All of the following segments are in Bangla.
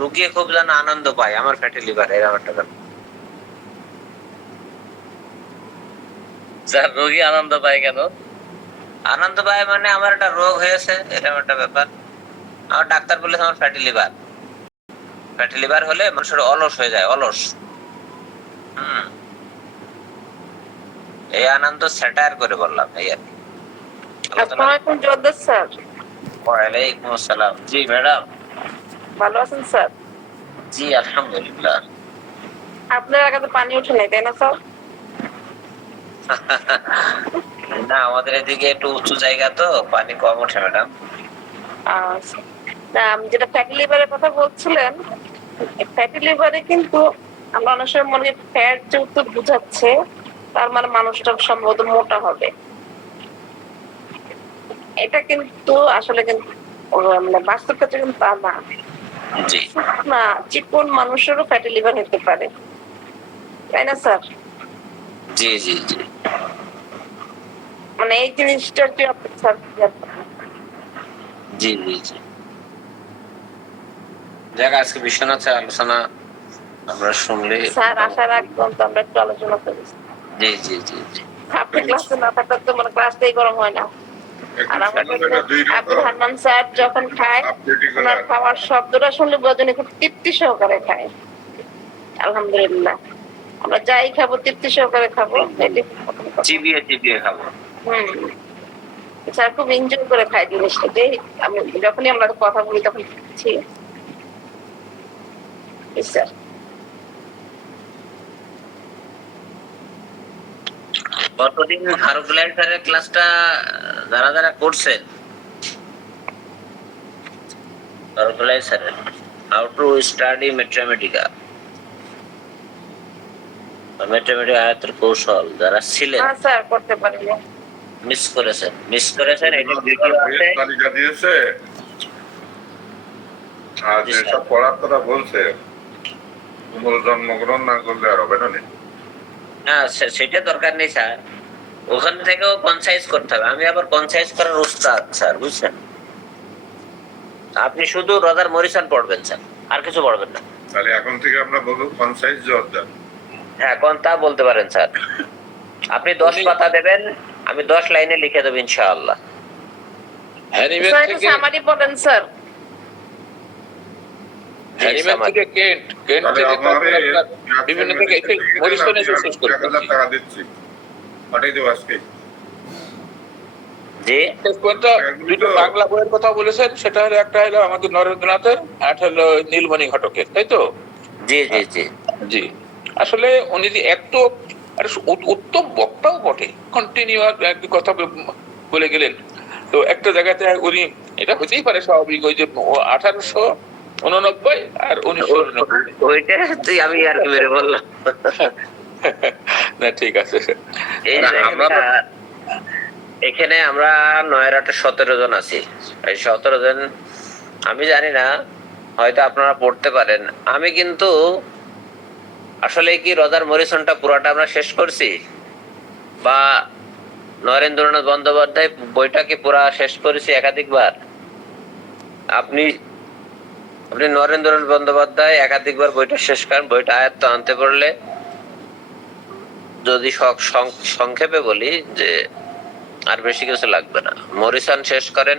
রুগী খুব যেন আনন্দ পায় আমার ফ্যাটি লিভার, এরকম একটা ব্যাপার। স্যার রোগী আনন্দ পায় কেন? আনন্দ পায় মানে আমার একটা রোগ হয়েছে, এরকম একটা ব্যাপার। আমার ডাক্তার বলেছে আমার ফ্যাটি লিভার। ফ্যাটি লিভার হলে মানুষের অলস হয়ে যায়, অলস। এই আনন্দ স্যাটায়ার করে বললাম, এই আর কি। আসসালামু আলাইকুম জোয়াদ্দার স্যার। ওয়ালাইকুম আসসালাম। জি ম্যাডাম। ভালো আছেন স্যার? জি আলহামদুলিল্লাহ। আপনার এলাকাতে পানি ওঠে নাই তাই না স্যার? না, আমাদের এদিকে একটু উঁচু জায়গা তো পানি কম ওঠে ম্যাডাম। না, আমি যেটা ফ্যাটি লিভারের কথা বলছিলেন, ফ্যাটি লিভারে কিন্তু আমরা অনেক সময় মনে করি ফ্যাট যেহেতু বুঝাচ্ছে তার মানে মানুষটা সম্ভবত মোটা হবে। এটা কিন্তু আসলে কিন্তু মানে বাস্তব ক্ষেত্রে কিন্তু তা না। জি না, চিকন মানুষেরও ফ্যাটি লিভার হতে পারে, তাই না স্যার? জি জি জি মানে এই জিনিসটা কি আপনি স্যার জি জি জি যাক, আজকে বিশ্বনাথের আলোচনা আমরা শুনলে স্যার আসার আগে তো আমরা একটু আলোচনা করি। জি জি জি জি আপনি ক্লাসে না থাকলে তো মানে ক্লাসটাই গরম হয় না। আর আমাদের আব্দুল হান্নান স্যার যখন খায় ওনার খাওয়ার শব্দটা শুনলে বোঝেন খুব তৃপ্তি সহকারে খায়। আলহামদুলিল্লাহ, আমরা যাই খাবো তৃপ্তি সহকারে খাবো, চিবিয়ে চিবিয়ে খাবো। স্যার খুব এনজয় করে খায় জিনিসটা। যে আমি যখনই আমরা কথা বলি তখন খাচ্ছি স্যার। গতদিন ফারুক স্যারের ক্লাসটা যারা যারা করছেন, ফারুক স্যারের how to study Mathematica, mathematic আয়ত্তের কৌশল, যারা ছিলেন হ্যাঁ স্যার, করতে পারি না। মিস করেছেন এটা ভিডিও আছে। তালিকা দিয়েছে আর যেসব পড়ার কথা বলছে ওগুলো জন্মগ্রহণ না করলে আর হবে না। না সেটা দরকার নেই স্যার, ওখান থেকেও কনসাইজ করতে হবে। আমি আবার কনসাইজ করার উস্তাদ স্যার, বুঝছেন? আপনি শুধু রজার মরিসন পড়বেন স্যার, আর কিছু পড়বেন না। তাহলে এখন থেকে আমরা বলবো কনসাইজ জর্দার। হ্যাঁ, এখন তা বলতে পারেন স্যার। আপনি 10 পাতা দেবেন, আমি 10 লাইনে লিখে দেব ইনশাআল্লাহ। স্যার একটু সামারি বলেন স্যার। হ্যারিম্যান থেকে কেন্ট, কেন্ট থেকে তারপর আপনার বিভিন্ন থেকে এসে মরিসনে শেষ করবেন। 1000 টাকা দিচ্ছি, পাঠিয়ে দেবো আজকে। জি দুটো বাংলা বইয়ের কথা বলেছেন, সেটা হলো একটা হলো আমাদের নরেন্দ্রনাথের, আর হলো নীলমণি ঘটকের, তাই তো? জি জি জি জি, আসলে উনি যে এত উত্তম বক্তাও বটে, কন্টিনিউ কথা বলে গেলেন। তো একটা জায়গাতে উনি, এটা হতেই পারে স্বাভাবিক, ওই যে 1889 আর 1989, ওইটা তুই আমি আর কি বেরে বললাম। না ঠিক আছে। এখানে আমরা নয়রাটে 17 জন আছি। এই 17 জন আমি জানি না, হয়তো আপনারা পড়তে পারেন। আমি কিন্তু আসলে কি রজার মরিসনটা পুরাটা আমরা শেষ করছি, বা নরেন্দ্রনাথ বন্দ্যোপাধ্যায় বইটা কি পুরা শেষ করেছি একাধিকবার? আপনি নরেন্দ্রনাথ বন্দ্যোপাধ্যায় একাধিকবার বইটা শেষ করেন। বইটা আয়ত্ত আনতে পারলে, যদি সংক্ষেপে বলি যে আর বেশি কিছু লাগবে না, মরিসন শেষ করেন,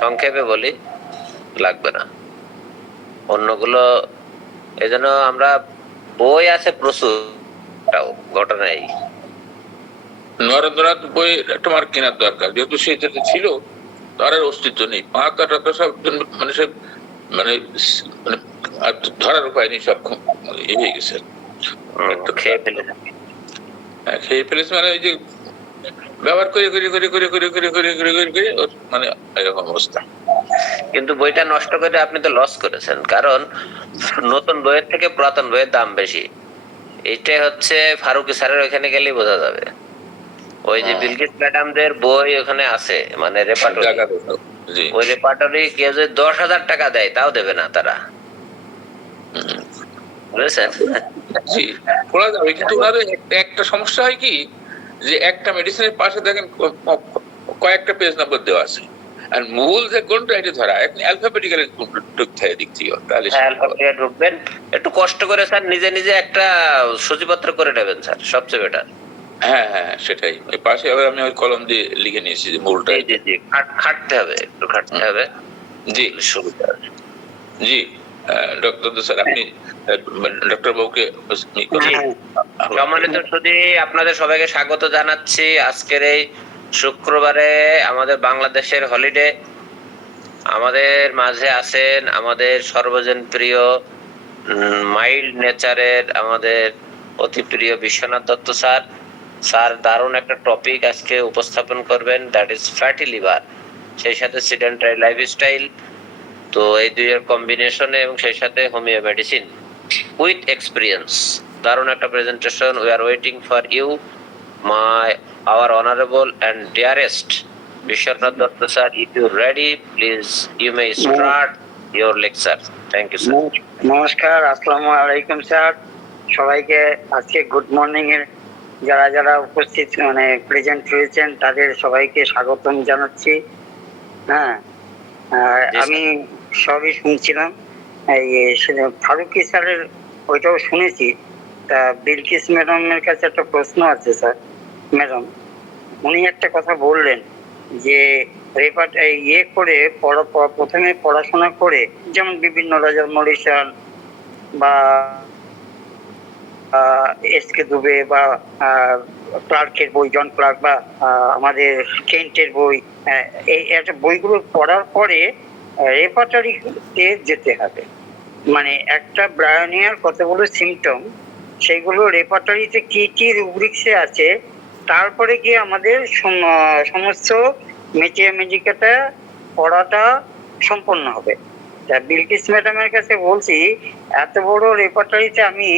সংক্ষেপে বলি লাগবে না অন্যগুলো। এজন্য আমরা বই আছে প্রচুর, ঘটনা এই নরেন্দ্রনাথ বই তোমার কেনার দরকার, যেহেতু সে যেটা ছিল তার আর অস্তিত্ব নেই। পাঁচটা সব মানুষের মানে মানে ধরার উপায় নেই, সব হয়ে গেছে, খেয়ে ফেলেছে। খেয়ে ফেলেছে। মানে ওই যে ব্যবহার করে করে করে করে করে করে করে করে করে করে মানে এরকম অবস্থা। কিন্তু বইটা নষ্ট করে আপনি তো লস করেছেন, কারণ নতুন বইয়ের থেকে পুরাতন বইয়ের দাম বেশি। এইটাই হচ্ছে ফারুকি স্যারের ওখানে গেলেই বোঝা যাবে। ওই যে বিলকিস ম্যাডামদের বই ওখানে আছে, মানে রেপার্টরি, ওই রেপার্টরি কেউ যদি 10,000 টাকা দেয় তাও দেবে না তারা, বুঝেছেন? পড়া যাবে, কিন্তু ওনাদের একটা সমস্যা হয় কি, যে একটা মেডিসিনের পাশে দেখেন কয়েকটা পেজ নাম্বার দেওয়া আছে, আর মূল যে কোনটা এটা ধরা এখন অ্যালফাবেটিক্যালি ঢুকতে হয় দিক থেকে, তাহলে অ্যালফাবেটে ঢুকবেন, একটু কষ্ট করে স্যার নিজে নিজে একটা সূচিপত্র করে নেবেন স্যার, সবচেয়ে বেটার। হ্যাঁ হ্যাঁ সেটাই, ওই পাশে আবার আমি ওই কলম দিয়ে লিখে নিয়েছি যে মূলটা। জি জি জি, খাটতে হবে, একটু খাটতে হবে। জি সুবিধা হবে। জি ডক্টর স্যার, আপনি ডক্টর বাবুকে সম্মানিত সুধী, আপনাদের সবাইকে স্বাগত জানাচ্ছি আজকের এই শুক্রবারে আমাদের বাংলাদেশের হলিডে। আমাদের মাঝে আছেন আমাদের সর্বজন প্রিয় মাইল্ড নেচারের আমাদের অতি প্রিয় বিশ্বনাথ দত্ত স্যার। স্যার দারুণ একটা টপিক আজকে উপস্থাপন করবেন, দ্যাট ইজ ফ্যাটি লিভার, সেই সাথে সিডেন্টারি লাইফস্টাইল। তো এই দুইয়ের কম্বিনেশনে এবং সেই সাথে হোমিও মেডিসিন উইথ এক্সপিরিয়েন্স, দারুণ একটা presentation. We are waiting for you our honourable and dearest Biswanath Dutta sir. If you ready please you may start your lecture. Thank you sir. নমস্কার, আসসালামু আলাইকুম স্যার। সবাইকে আজকে গুড মর্নিং এর যারা যারা উপস্থিত মানে প্রেজেন্ট হয়েছেন তাদের সবাইকে স্বাগতম জানাচ্ছি। হ্যাঁ, আমি সবই শুনছিলাম, এই ফারুকি স্যারের ওইটাও শুনেছি। তা বিলকিস ম্যাডামের কাছে একটা প্রশ্ন আছে স্যার। ম্যাডাম, উনি একটা কথা বললেন যে ইয়ে করে প্রথমে পড়াশোনা করে, যেমন বিভিন্ন রাজার মরিশান বা এসকে দুবে বা ক্লার্কের বই, জন ক্লার্ক বা আমাদের কেন্টের বই, এই একটা বইগুলো পড়ার পরে রেপার্টারিতে যেতে হবে। মানে একটা ব্রায়োনিয়ার কতগুলো সিমটম, সেইগুলো রেপার্টারিতে কি কি রুব্রিক্সে আছে, তারপরে গিয়ে আমাদের সমস্ত মেডিকেটা পড়াটা সম্পন্ন হবে। তা বিলকিস ম্যাডামের কাছে বলছি, এত বড় রেপার্টারিতে আমি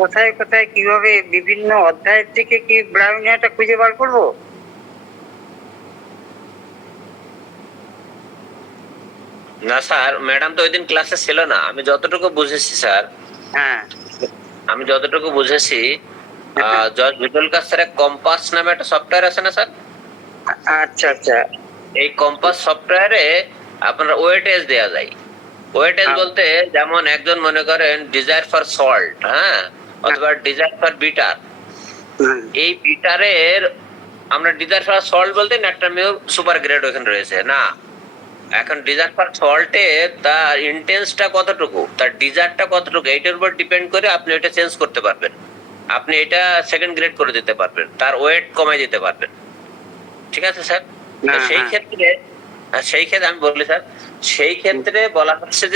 কোথায় কোথায় কিভাবে বিভিন্ন অধ্যায়ের থেকে কি ব্রায়োনিয়াটা খুঁজে বার করবো? না স্যার, ম্যাডাম তো ওই দিন ক্লাসে ছিল না। আমি যতটুকু বুঝেছি স্যার, হ্যাঁ, আমি যতটুকু বুঝেছি, জর্জ ভিটলকার স্যারের কম্পাস নামে একটা সফটওয়্যার আছে না স্যার? আচ্ছা আচ্ছা। এই কম্পাস সফটওয়্যারে আপনার ওয়েটেজ দেয়া যায়। ওয়েটেজ বলতে যেমন একজন মনে করেন ডিজায়ার ফর সল্ট, হ্যাঁ, অথবা ডিজায়ার ফর বিটার। এই বিটারের আমরা ডিজায়ার ফর সল্ট বলতে ন্যাট্রামিও সুপার গ্রেড ওখানে রয়েছে না। এখন ডিজায়ার ফর সল্টে তার ইন্টেন্সটা কতটুকু, তার ডিজায়ারটা কতটুকু, এইটার উপর ডিপেন্ড করে আপনি এটা চেঞ্জ করতে পারবেন। আপনি এটা সেকেন্ড গ্রেড করে দিতে পারবেন, তার ওয়েট কমাই দিতে পারবেন। ঠিক আছে স্যার? সেই ক্ষেত্রে আমি বলি স্যার, সেই ক্ষেত্রে বলা হচ্ছে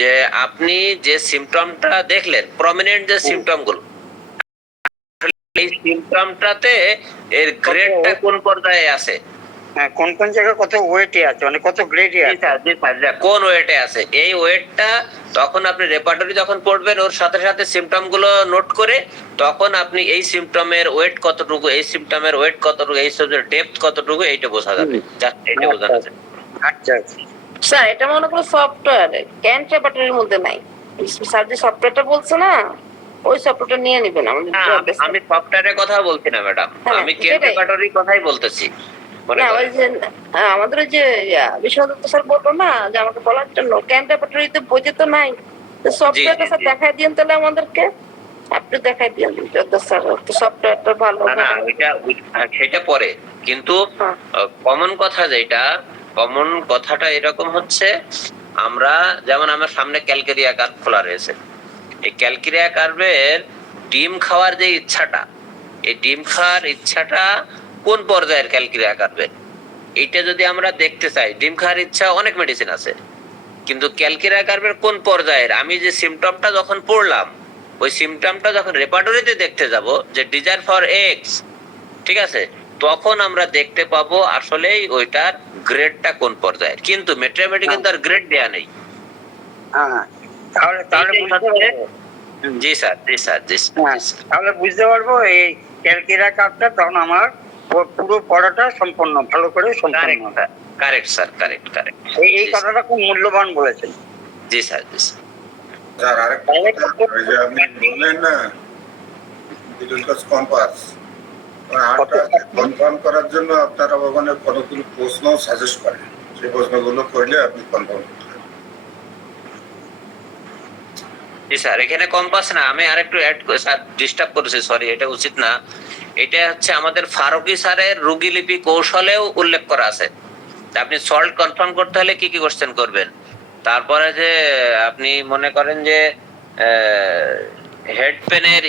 যে আপনি যে সিমটমটা দেখলেন, প্রমিনেন্ট যে সিমটম গুলো, এই সিমটমটাতে এর গ্রেডটা কোন পর্যায়ে আছে, কোন কোন জায়গায় কত ওয়েটে আছে, মানে কত গ্রেডে আছে, কোন ওয়েটে আছে, এই ওয়েটটা তখন আপনি রেপার্টরি যখন পড়বেন ওর সাথে সাথে সিমটম গুলো নোট করে, তখন আপনি এই সিমটমের ওয়েট কতটুকু, এই সিমটমের ওয়েট কতটুকু, এই সিমটমের ডেপথ কতটুকু, এইটা বোঝা যাবে। জাস্ট এটা বোঝানো যাবে। আচ্ছা আচ্ছা স্যার, এটা মনে করো সফটওয়্যার, ক্যান্ট রেপার্টরির মধ্যে নাই। স্যার যে সফটওয়্যারটা বলছে না, ওই সফটওয়্যারটা নিয়ে নেবেন আমাদের। আমি সফটওয়্যারের কথা বলছি না ম্যাডাম, আমি ক্যান্ট রেপার্টরির কথাই বলতেছি। না, ওই যে আমাদের ওই যে বিশ্বনাথ দত্ত স্যার বললো না যে আমাকে বলার জন্য, ক্যান্ট রেপার্টরিতে বইতে তো নাই, তো সফটওয়্যারটা স্যার দেখাই দিন তাহলে আমাদেরকে। আপনি দেখাই দিন স্যার, তো সফটওয়্যারটা ভালো। সেটা পরে, কিন্তু কমন কথা যেটা, কমন কথাটা এরকম হচ্ছে, আমরা যেমন আমার সামনে ক্যালকেরিয়া কার্ভ খোলা রয়েছে, এই ক্যালকেরিয়া কার্ভের ডিম খাওয়ার যে ইচ্ছাটা, এই ডিম খাওয়ার ইচ্ছাটা কোন পর্যায়ের ক্যালকেরিয়া কার্ভের, এইটা যদি আমরা দেখতে চাই, ডিম খাওয়ার ইচ্ছা অনেক মেডিসিন আছে, কিন্তু ক্যালকেরিয়া কার্ভের কোন পর্যায়ের, আমি যে সিমটমটা যখন পড়লাম, ওই সিমটমটা যখন রেপার্টরিতে দেখতে যাব যে ডিজায়ার ফর এক্স, ঠিক আছে, তখন আমরা দেখতে পাবো আসলেই ওইটার গ্রেডটা কোন পর্যায়ের। কিন্তু মেট্রোমেটিক কিন্তু আর গ্রেড দেয়া নেই। জি স্যার, জি স্যার, জি স্যার। তাহলে বুঝতে পারবো এই ক্যালকেরিয়া কার্ভটা তখন আমার পুরো পড়াটা সম্পূর্ণ ভালো করে সম্পূর্ণ। Correct sir, correct correct. এই কথাটা খুব মূল্যবান বলেছেন। জি স্যার, জি স্যার। স্যার আরেকটা কথা, ওই যে আপনি বললেন না ভিটলকাস কম্পাস, আরটা কনফার্ম করার জন্য আপনারা ওখানে কতগুলো প্রশ্ন সাজেস্ট করেন। সেই প্রশ্নগুলো করলে আপনি কনফার্ম করতে পারেন। জি স্যার, এখানে কম্পাস না, আমি আরেকটু অ্যাড স্যার ডিস্টার্ব করেছি, সরি, এটা উচিত না। এটা হচ্ছে আমাদের ফারুকী স্যারের রুগীলিপি কৌশলেও উল্লেখ করা আছে। আপনি সল্ট কনফার্ম করতে হলে কি কি কোশ্চেন করবেন, তারপরে যে আপনি মনে করেন যে হেড পেনের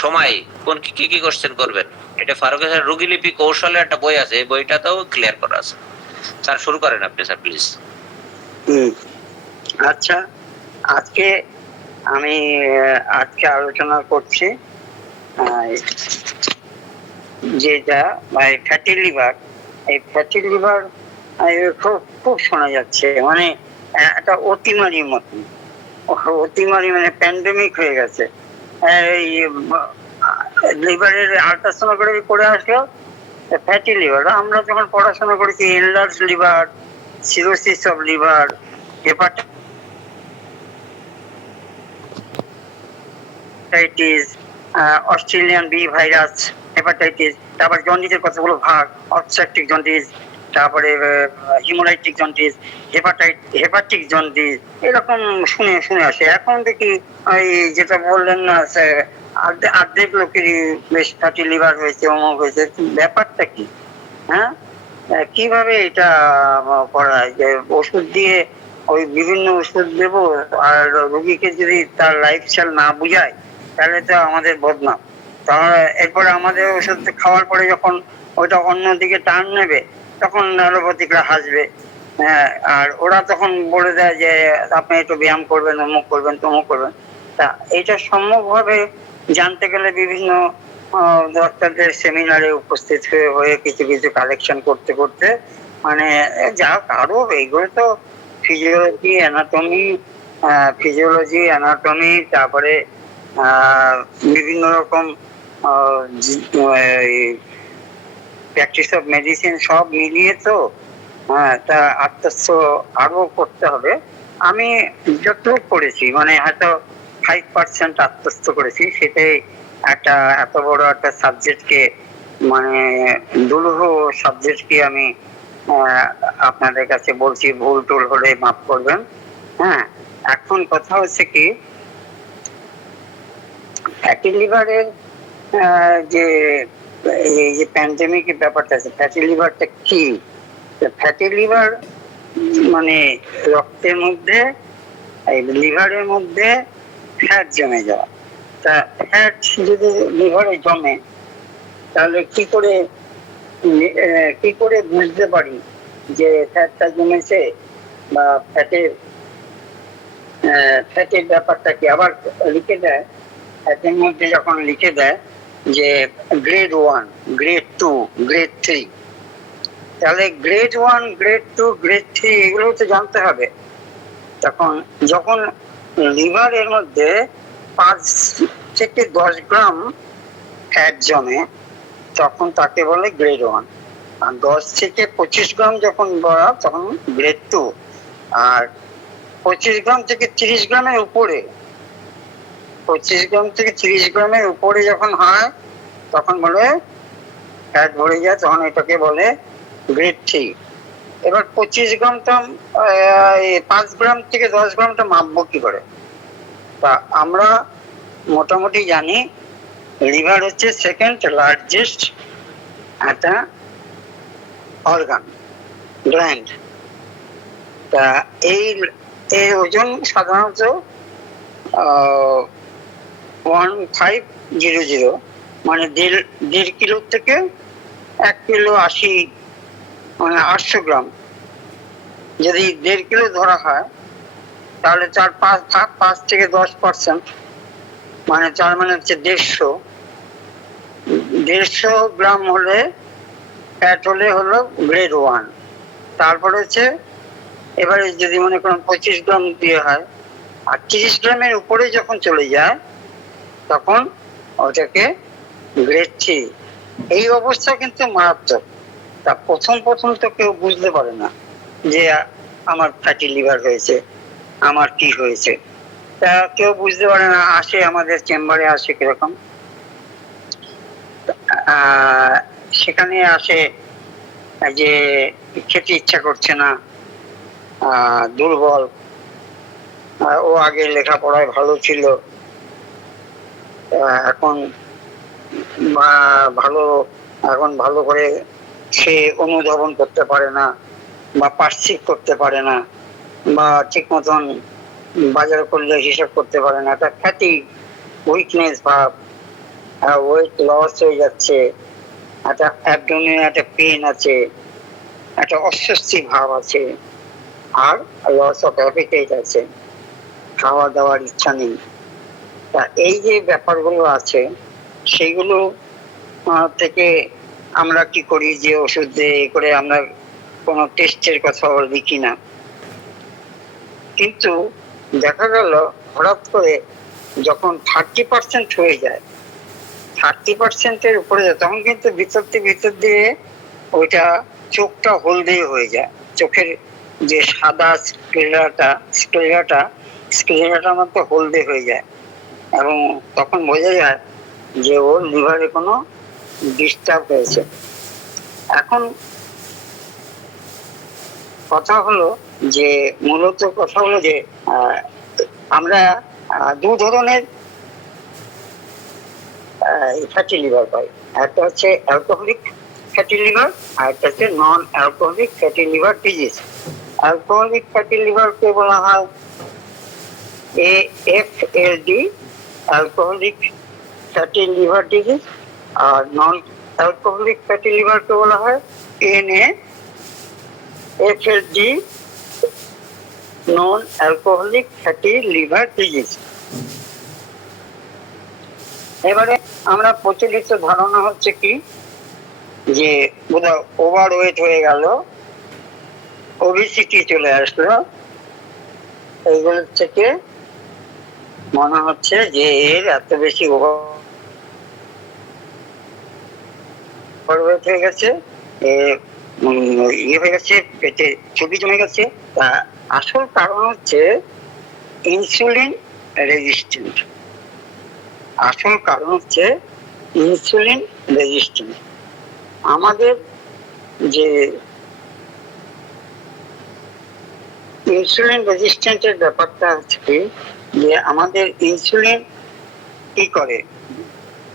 সময় কোন কি কি কোশ্চেন করবেন, এটা ফারুকী স্যার রুগীলিপি কৌশলের একটা বই আছে, এই বইটাতেও ক্লিয়ার করা আছে। স্যার শুরু করেন আপনি স্যার প্লিজ। আচ্ছা, আজকে আমি আলোচনা করছি যেটা ফ্যাটি লিভার। এই ফ্যাটি লিভার খুব খুব শোনা যাচ্ছে, মানে একটা অতিমারির মতন, অতিমারি মানে প্যান্ডেমিক হয়ে গেছে। এই লিভারের আল্ট্রাসাউন্ড করে আসলো ফ্যাটি লিভার। আমরা যখন পড়াশোনা করেছি enlarge liver, cirrhosis of liver, hepatitis, Australian B virus hepatitis, তারপর জন্ডিসের কতগুলো ভাগ, অবস্ট্রাকটিভ জন্ডিস, তারপরে হিমোলাইটিক জন্ডিস, হেপাটিক জন্ডিস, এরকম শুনে শুনে আসে। এখন দেখি ওই যেটা বললেন না, অর্ধেক লোকেরই বেশ ফ্যাটি লিভার হয়েছে, অমুক হয়েছে, ব্যাপারটা কি? হ্যাঁ, কিভাবে এটা করা হয়? যে ওষুধ দিয়ে ওই বিভিন্ন ওষুধ দেবো, আর রোগীকে যদি তার লাইফস্টাইল না বুঝায় তাহলে তো আমাদের বদনাম। তাহলে এরপরে আমাদের ওষুধ খাওয়ার পরে যখন ওইটা অন্যদিকে টার্ন নেবে তখন অ্যালোপ্যাথিকরা হাসবে। হ্যাঁ, আর ওরা তখন বলে দেয় যে আপনি একটু ব্যায়াম করবেন, অমুক করবেন, তমুক করবেন। তা এটা সম্যকভাবে জানতে গেলে বিভিন্ন ডক্টরদের সেমিনারে উপস্থিত হয়ে কিছু কিছু কালেকশন করতে করতে, মানে যা আরো এইগুলো তো ফিজিওলজি অ্যানাটমি, তারপরে বিভিন্ন রকম প্র্যাকটিস অফ মেডিসিন সব মিলিয়ে তো, হ্যাঁ, তা আত্মস্থ আরো করতে হবে। আমি যতটুকু করেছি, মানে হয়তো 5% আত্মস্থ করেছি, সেটাই একটা এত বড় একটা সাবজেক্টকে, মানে দুরূহ সাবজেক্টকে আমি আপনাদের কাছে বলছি, ভুল টুল হলে মাফ করবেন। হ্যাঁ, এখন কথা হচ্ছে কি, ফ্যাটি লিভারের যে এই যে প্যান্ডেমিক ব্যাপারটা আছে, ফ্যাটি লিভারটা কি? ফ্যাটি লিভার মানে রক্তের মধ্যে, এই লিভারের মধ্যে ফ্যাট জমে যাওয়া। তা ফ্যাট যদি লিভারে জমে তাহলে কি করে বুঝতে পারি যে ফ্যাটটা জমেছে বা ফ্যাটের ব্যাপারটা কি? আবার লিখে দেয় ফ্যাটের মধ্যে, যখন লিখে দেয় যে গ্রেড 1, গ্রেড 2, গ্রেড 3, তাহলে গ্রেড 1, গ্রেড 2, গ্রেড 3 এগুলো তো জানতে হবে। তখন যখন লিভারের মধ্যে 5 থেকে 10 গ্রাম ফ্যাট জমে তখন তাকে বলে গ্রেড 1, আর 10 থেকে 25 গ্রাম যখন বড় তখন গ্রেড 2, আর 25 গ্রাম থেকে 30 গ্রামের উপরে, 25 গ্রাম থেকে 30 গ্রামের উপরে যখন হয় তখন বলে ফ্যাট ভরে যায়, তখন এটাকে বলে গ্রেড 3। এবার 25 গ্রামটা 5 গ্রাম থেকে 10 গ্রামটা মাপবো কি করে? তা আমরা মোটামুটি জানি লিভার হচ্ছে সেকেন্ড লার্জেস্ট একটা অর্গান, গ্ল্যান্ড। তা এর ওজন সাধারণত 1500, মানে 1.5 কিলো থেকে 1 কিলো 80, মানে 800 গ্রাম। যদি 1.5 কিলো ধরা হয় তাহলে 5 থেকে 10%, মানে 4 মানে হচ্ছে 150 গ্রাম হলে ফ্যাট হলো গ্রেড 1। তারপরে হচ্ছে এবারে যদি মনে করেন 25 গ্রাম দিয়ে হয়, আর 30 গ্রামের উপরে যখন চলে যায় তখন ওটাকে গ্রেড 3। এই অবস্থা কিন্তু মারাত্মক। তা প্রথম তো কেউ বুঝতে পারে না যে আমার ফ্যাটি লিভার হয়েছে, আমার কি হয়েছে, তা কেউ বুঝতে পারে না। আসে আমাদের চেম্বারে, আসে কিরকম, সেখানে আসে যে খেতে ইচ্ছা করছে না, দুর্বল, ও আগে লেখাপড়ায় ভালো ছিল, এখন ভালো এখন ভালো করে সে অনুধাবন করতে পারে না বা পার্সিভ করতে পারে না বা ঠিক মতন বাজার করলে হিসাব করতে পারে না, একটা খ্যাতি উইকনেস ভাব, ওয়েট লস হয়ে যাচ্ছে, একটা অ্যাবডোমেনে একটা পেন আছে, একটা অস্বস্তি ভাব আছে, আর লস অফ অ্যাপিটাইট আছে, খাওয়া দাওয়ার ইচ্ছা নেই। তা এই যে ব্যাপারগুলো আছে সেইগুলো থেকে আমরা কি করি, যে ওষুধ দিয়ে করে আমরা কোনো টেস্টের কথা লিখি না, কিন্তু দেখা গেল হঠাৎ করে যখন 30% হয়ে যায়, 30%-এর উপরে যায়, তখন কিন্তু ভিতর দিয়ে ওইটা চোখটা হলদে হয়ে যায়, চোখের যে সাদা স্ক্লেরাটার মধ্যে হলদে হয়ে যায়, এবং তখন বোঝা যায় যে ওর লিভারে কোনো ডিস্টার্ব হয়েছে। এখন কথা হলো যে মূলত কথা হলো যে আমরা দু ধরনের ফ্যাটি লিভার পাই, একটা হচ্ছে অ্যালকোহলিক ফ্যাটি লিভার আর একটা হচ্ছে non alcoholic fatty liver disease. Alcoholic fatty লিভারকে বলা হয় AFLD, alcoholic fatty liver disease, আর নন অ্যালকোহলিক ফ্যাটি লিভারকে বলা হয় NAFLD, non alcoholic fatty liver disease. এবারে আমরা প্রচলিত ধারণা হচ্ছে কি, যে বোধহয় ওভার ওয়েট হয়ে গেল, ওবিসিটি চলে আসলো, এইগুলো থেকে মনে হচ্ছে যে এর এত বেশি ওভার ওয়েট হয়ে গেছে, ইয়ে হয়ে গেছে, পেটে চর্বি জমে গেছে। তা আসল কারণ হচ্ছে ইনসুলিন রেজিস্ট্যান্ট। আসল কারণ হচ্ছে ইনসুলিন রেজিস্ট্যান্ট। আমাদের যে ইনসুলিন রেজিস্ট্যান্টের ব্যাপারটা হচ্ছে কি, যে আমাদের ইনসুলিন কি করে,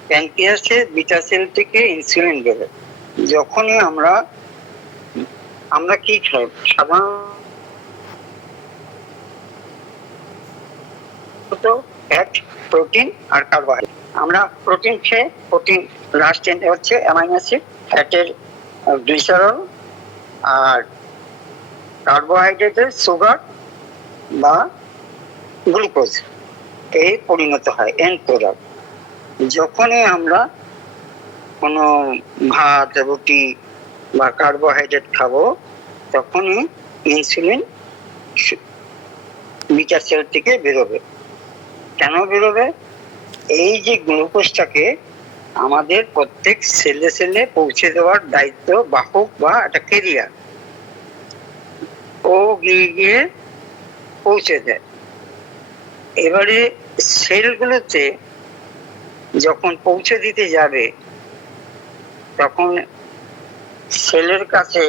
প্যানক্রিয়াসের বিটা সেল থেকে ইনসুলিন বের হয়। যখনই আমরা কি খাই, সাধারণত ফ্যাট, প্রোটিন আর কার্বোহাইড্রেট। আমরা প্রোটিন খেয়ে, প্রোটিন লাস্ট এন্ডে হচ্ছে অ্যামাইনো অ্যাসিড, ফ্যাটের গ্লিসারল, আর কার্বোহাইড্রেটের সুগার বা গ্লুকোজ এই পরিণত হয় এন্ড প্রোডাক্ট। যখনই আমরা কোনো ভাত, রুটি বা কার্বোহাইড্রেট খাবো, তখনই ইনসুলিন বিটা সেল থেকে বেরোবে। কেন বেরোবে? এই যে গ্লুকোজটাকে আমাদের প্রত্যেক সেলে সেলে পৌঁছে দেওয়ার দায়িত্ব বাহক বা একটা ক্যারিয়ার, ও গিয়ে পৌঁছে দেয়। এবারে সেলগুলোতে যখন পৌঁছে দিতে যাবে, তখন সেলের কাছে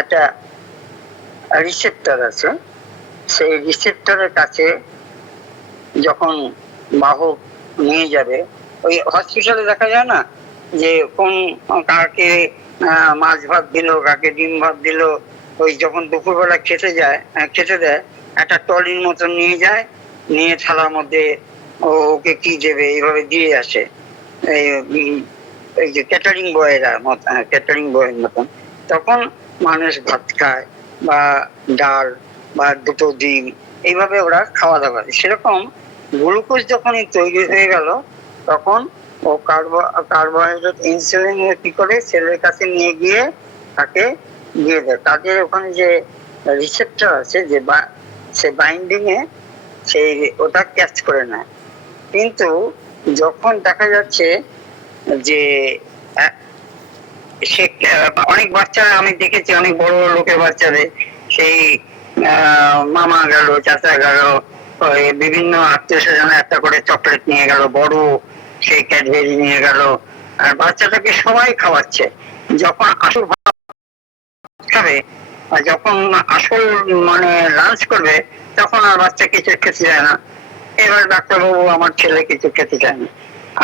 একটা রিসেপ্টর আছে, সেই রিসেপ্টরের কাছে যখন বাহক নিয়ে যাবে, ওই হসপিটালে দেখা যায় না যে কোন কাকে মাছ ভাত দিল, কাকে ডিম ভাত দিল, ওই যখন দুপুরবেলা খেতে দেয়, একটা টলির মতন নিয়ে যায়, নিয়ে থালার মধ্যে ওকে কি দেবে এইভাবে দিয়ে আসে, এই যে ক্যাটারিং বয়ের মতন। তখন মানুষ ভাত খায় বা ডাল বা দুটো ডিম, এইভাবে ওরা খাওয়া দাওয়া করে। সেরকম গ্লুকোজ যখনই তৈরি হয়ে গেল, তখন ও কার্বোহাইড্রেট ইনসুলিন কি করে সেলের কাছে নিয়ে গিয়ে তাকে দিয়ে দেয়। তাদের ওখানে যে রিসেপ্টর আছে, যে সে বাইন্ডিং এ সেই ওটা ক্যাচ করে নেয়। কিন্তু যখন দেখা যাচ্ছে যে সে অনেক বাচ্চারা, আমি দেখেছি অনেক বড় লোকের বাচ্চাদের, সেই মামা গেল, চাচা গেল, বিভিন্ন আত্মীয় স্বজন একটা করে চকলেট নিয়ে গেল, বড় সেই ক্যাডবেরি নিয়ে গেল, আর বাচ্চাটাকে সবাই খাওয়াচ্ছে। যখন আসল খাবে, আর যখন আসল মানে লাঞ্চ করবে তখন আর বাচ্চা কিছু খেতে চায় না। এবার ডাক্তারবাবু আমার ছেলে কিছু খেতে চায় না।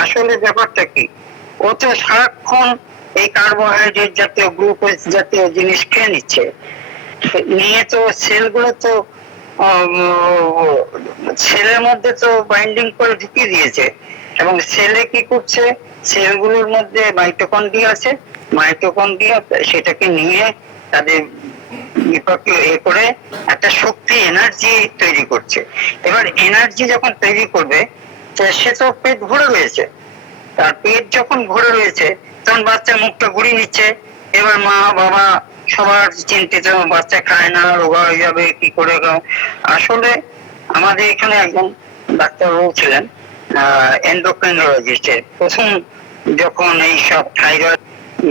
আসলে ব্যাপারটা কি, ও তো সারাক্ষণ এই কার্বোহাইড্রেট জাতীয় গ্লুকোজ জাতীয় জিনিস খেয়ে নিচ্ছে, নিয়ে তো সেলগুলো তো সেলের মধ্যে তো বাইন্ডিং করে ঢুকিয়ে দিয়েছে, এবং সেলে কি করছে, সেলগুলোর মধ্যে মাইটোকন্ড্রিয়া আছে, মাইটোকন্ড্রিয়া সেটাকে নিয়ে তাদের বিপাকে করে একটা শক্তি এনার্জি তৈরি করছে। এবার এনার্জি যখন তৈরি করবে, তো সে তো পেট ভরে রয়েছে, তার পেট যখন ভরে রয়েছে তখন বাচ্চা মুখটা ঘুরিয়ে নিচ্ছে। এবার মা বাবা সবার চিন্তিত, বাচ্চা খায় না, রোগা হয়ে যাবে কি করে। আসলে আমাদের এখানে একজন ডাক্তারবাবু ছিলেন, এন্ডোক্রাইনোলজিস্টের, প্রথম যখন এই সব থাইরয়েড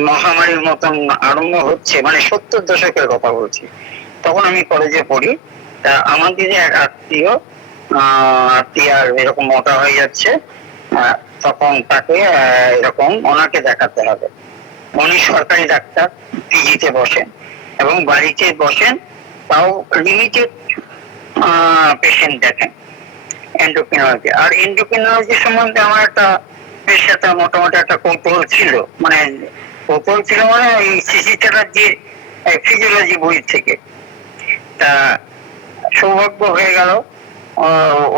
মহামারীর মতন আরম্ভ হচ্ছে, মানে 70 দশকের কথা বলছি, তখন আমি কলেজে পড়ি। তা আমাদের এক আত্মীয়ার এরকম মোটা হয়ে যাচ্ছে, তখন তাকে এরকম ওনাকে দেখাতে হবে। উনি সরকারি ডাক্তার, পিজিতে বসেন এবং বাড়িতে বসেন, তাও লিমিটেড পেশেন্ট দেখেন এন্ডোক্রিনোলজি। আর এন্ডোক্রিনোলজি সম্বন্ধে আমার একটা পেশাটা মোটামুটি একটা কৌতূহল ছিল, মানে এই সিসি চ্যাটার্জির ফিজিওলজি বই থেকে। তা সৌভাগ্য হয়ে গেল,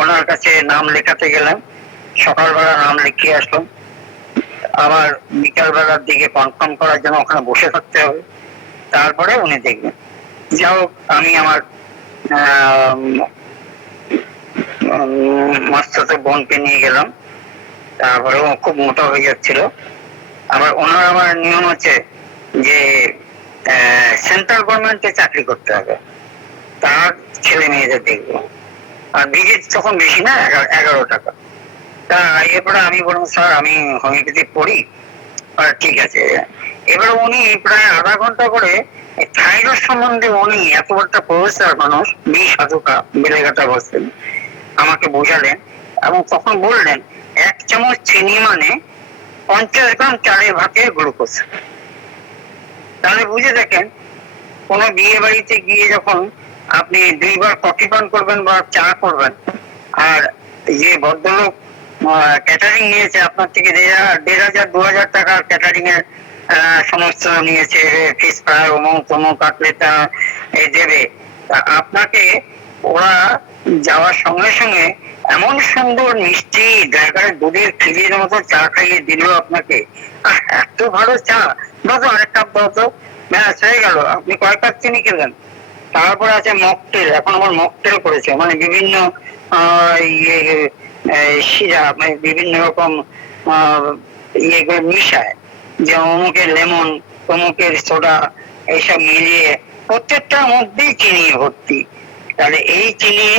ওনার কাছে নাম লেখাতে গেলাম, সকালবেলা নাম লিখিয়ে আসলাম, আবার বিকালবেলার দিকে কনফার্ম করার জন্য ওখানে বসে থাকতে হবে, তারপরে উনি দেখবেন। যাই হোক, আমি আমার মাস্টার বোনকে নিয়ে গেলাম, তারপরে ও খুব মোটা হয়ে যাচ্ছিল। আবার ওনার আমার নিয়ম আছে যে সেন্ট্রাল গভর্নমেন্টে চাকরি করতে হবে, তার ছেলে মেয়েদের দেখবো, আর ভিজিট তখন বেশি না, 11 টাকা। তা এরপরে আমি বললাম, স্যার আমি হোমিওপ্যাথি পড়ি। আর ঠিক আছে। এবার উনি প্রায় আধা ঘন্টা করে থাইরয়েড সম্বন্ধে, উনি এত একটা প্রফেসর মানুষ, সাধুকা বেলেঘাটা বসেন, আমাকে বোঝালেন এবং তখন বললেন 1 চামচ চিনি মানে 50 গ্রাম চালের ভাতে গ্লুকোজ। তাহলে বুঝে দেখেন, কোন বিয়ে বাড়িতে গিয়ে যখন আপনি 2 বার কফি পান করবেন বা চা করবেন, আর যে ভদ্রলোক ক্যাটারিং নিয়েছে আপনার থেকে 1500-2000 টাকার ক্যাটারিং এর সমস্ত নিয়েছে, ফিশ ফ্রাই অমুক তমুক কাটলেট দেবে, আপনাকে ওরা যাওয়ার সঙ্গে সঙ্গে এমন সুন্দর মিষ্টি জায়গায় দুধের খিলির মতো চা খাইয়ে দিল আপনাকে, এত ভালো চা, দাদা আরেক কাপ দাও তো, ব্যাস হয়ে গেল, আপনি কয়েক কাপ চিনি খেলেন। তারপরে আছে মকটেল, এখন আমার মকটেল করেছে, মানে বিভিন্ন সিরাপ, মানে বিভিন্ন রকম ইয়েগুলো মিশায়, যে অমুকের লেমন, অমুকের সোডা, এইসব মিলিয়ে প্রত্যেকটার মধ্যেই চিনি ভর্তি। তাহলে এই চিনি,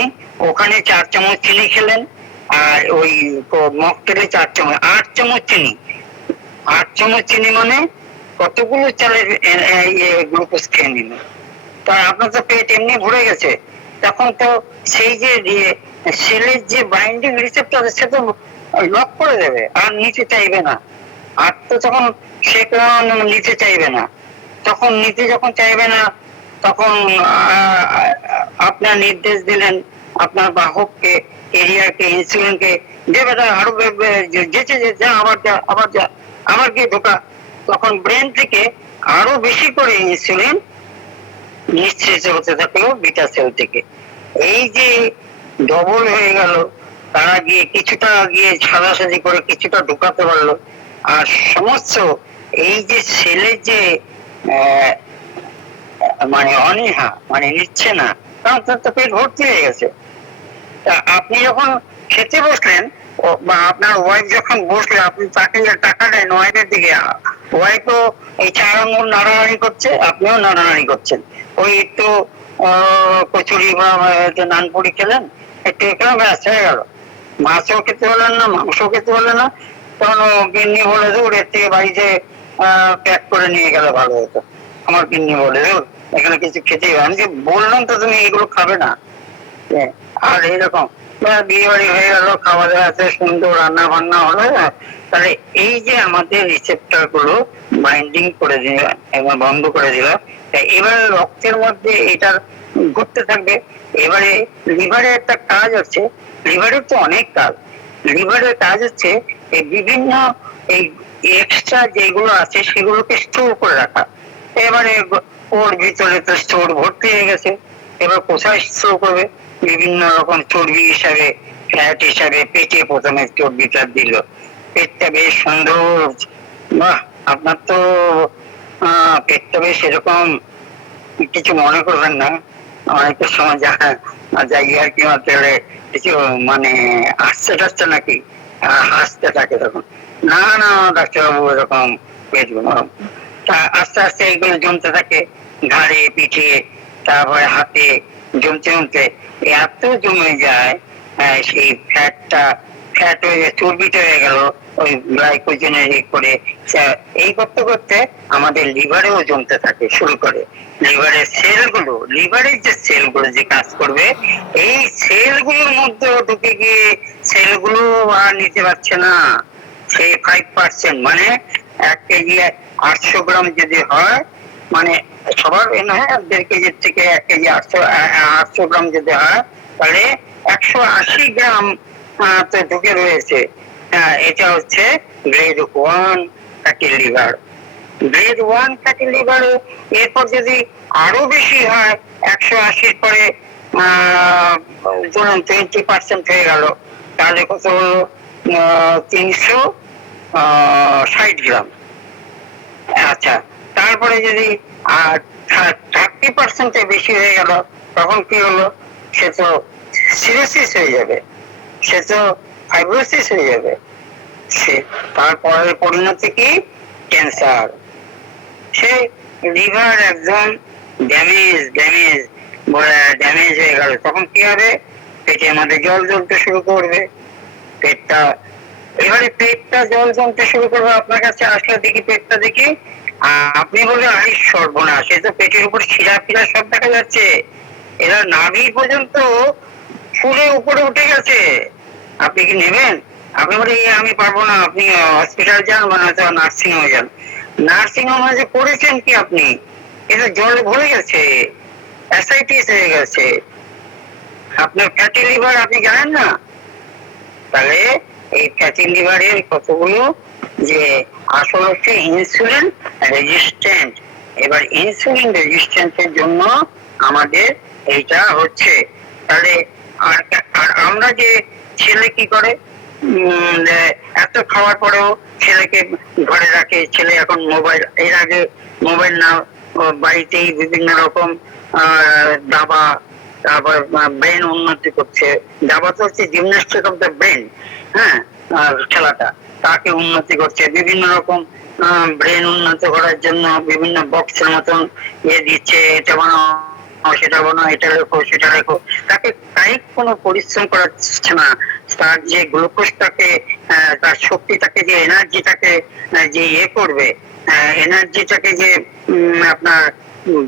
ওখানে 4 চামচ চিনি খেলেন, আর ওই মকটেলে 4 চামচ, 8 চামচ চিনি। 8 চামচ চিনি মানে কতগুলো চালের গ্লুকোজ খেয়ে নিল। তা আপনার তো পেট এমনি ভরে গেছে, তখন তো সেই যে সেলের যে বাইন্ডিং রিসেপ্টর সে তো লক করে দেবে, আর নিতে চাইবে না। আর তো তখন সে নিতে চাইবে না, তখন নিতে যখন চাইবে না, তখন আপনার নির্দেশ দিলেন আপনার বাহককে, এরিয়াকে, ইনসুলিনকে, যে বেটা আরো যেতে যা, আবার যা, আবার যা, আবার গিয়ে ঢোকা, তখন ব্রেন থেকে আরো বেশি করে ইনসুলিন নিঃসৃত হতে থাকলো বিটা সেল থেকে। এই যে ডবল হয়ে গেল, তারা গিয়ে কিছুটা গিয়ে সাদাসাদি করে কিছুটা ঢুকাতে পারলো, আর সমস্ত এই যে সেলের যে মানে অনীহা, মানে নিচ্ছে না, কারণ তার তো পেট ভর্তি হয়ে গেছে। তা আপনি যখন খেতে বসলেন, বা আপনার ওয়াইফ যখন বসলে, আপনি তাকে টাকা দেন ওয়াইফের দিকে, ওয়াইফও এই 4 আঙুল নাড়ানাড়ি করছে, আপনিও নাড়ানাড়ি করছেন। ওই একটু কচুরি বা নানপুরি খেলেন, একটু খেলাম, ব্যাস হয়ে গেল। মাছও খেতে হলেন না, মাংসও খেতে হলো না, তখন গিন্নি বলে দূর, এর থেকে বাড়িতে প্যাক করে নিয়ে গেলে ভালো হতো। আমার গিন্নি বলে দূর, এখানে কিছু খেতেই হবে। আমি যে বললাম তো তুমি এগুলো খাবে না, আর এইরকম বিয়ে বাড়ি হয়ে গেল, খাওয়া দাওয়া আছে, সুন্দর রান্না বান্না হলো, তাহলে এই যে আমাদের রিসেপ্টর গুলো বাইন্ডিং করে দিল এবং বন্ধ করে দিল, এবারে রক্তের মধ্যে এটা ঘুরতে থাকবে। এবারে লিভারের একটা কাজ হচ্ছে, লিভারের তো অনেক কাজ, লিভারের কাজ হচ্ছে এই বিভিন্ন এই এক্সট্রা যেগুলো আছে সেগুলোকে স্টোর করে রাখা। এবারে ওর ভিতরে তো স্টোর ভর্তি হয়ে গেছে, এবার কোথায় স্টোর করবে? বিভিন্ন রকম চর্বি হিসাবে, ফ্যাট হিসাবে পেটে প্রথমে চর্বিটা দিল, পেটটা বেশ সুন্দর। বাহ, আপনার তো পেটটা বেশ এরকম, কিছু মনে করবেন না, অনেকের সময় যাই আর কি মাত্রে কিছু মানে হাসতে টাসতে নাকি, হাসতে থাকে তখন, না না ডাক্তারবাবু এরকম পেট গরম। তা আস্তে আস্তে এইগুলো জমতে থাকে ঘাড়ে, পিঠে, তারপরে হাতে, জমতে জমতে এত জমে যায়, সেই ফ্যাট হয়ে চর্বিটা হয়ে গেল ওই গ্লাইকোজেনের করে। এই করতে করতে আমাদের লিভারেও জমতে থাকে শুরু করে। লিভারের সেলগুলো, লিভারের যে সেলগুলো যে কাজ করবে, এই সেলগুলোর মধ্যে ঢুকে গিয়ে সেলগুলো আর নিতে পারছে না। সেই 5%, মানে 1 কেজি 800 গ্রাম যদি হয়, মানে সবার 1.5 কেজির থেকে 1 কেজি 800 গ্রাম যদি হয়, তাহলে 180 গ্রাম তো ঢুকে রয়েছে। এটা হচ্ছে grade 1 fatty liver. Grade 1 fatty liver, এরপর যদি আরো বেশি হয়, 180 পরে ধরুন 20% হয়ে গেল, তাহলে কত হলো? 360 গ্রাম। আচ্ছা, তারপরে যদি 30% বেশি হয়ে গেল, তখন কি হলো? সে তো সিরোসিস হয়ে যাবে, সে তো ফাইব্রোসিস হয়ে যাবে, সে তারপরে পরিণতি কি? ক্যান্সার। সে লিভার একদম ড্যামেজ হয়ে গেল, তখন কি হবে? পেটে আমাদের জল জ্বলতে শুরু করবে, পেটটা, এবারে পেটটা জল জমতে শুরু করবে। আপনার কাছে আসলে দেখি পেটটা দেখি, আপনি বলে আই সর্বনাশ, সে তো পেটের উপর শিরা ফিরা সব দেখা যাচ্ছে, এরা নাভি পর্যন্ত ফুলে উপরে উঠে গেছে। আপনি কি নেবেন? আপনি বলে আমি পারবো না, আপনি হসপিটাল যান, মানে নার্সিং হোমে যান। নার্সিং হোমে যে করেছেন কি আপনি? এটা জলে ভরে গেছে, অ্যাসাইটিস হয়ে গেছে, আপনার ফ্যাটি লিভার, আপনি জানেন না? তাহলে এই ফ্যাটি লিভারের কতগুলো যে আসল হচ্ছে ইনসুলিন রেজিস্ট্যান্ট। এবার ইনসুলিন রেজিস্ট্যান্সের জন্য আমাদের এইটা হচ্ছে। তাহলে আর আমরা যে ছেলে কি করে, এত খাওয়ার পরেও ছেলেকে ঘরে রাখে, ছেলে এখন মোবাইল, এর আগে মোবাইল না, বাড়িতেই বিভিন্ন রকম দাবা, তারপর ব্রেন উন্নতি করছে, দাবা তো হচ্ছে জিমন্যাস্টিক অফ দ্য ব্রেন, হ্যাঁ, খেলাটা তাকে উন্নতি করছে, বিভিন্ন রকম ব্রেন উন্নত করার জন্য বিভিন্ন বক্সের মতন দিচ্ছে, এটা বানাও সেটা বানাও, এটা রেখো সেটা রেখো, তাকে কায়িক কোনো পরিশ্রম করাচ্ছে না। তার যে গ্লুকোজটাকে, তার শক্তিটাকে, যে এনার্জিটাকে যে করবে, এনার্জিটাকে যে আপনার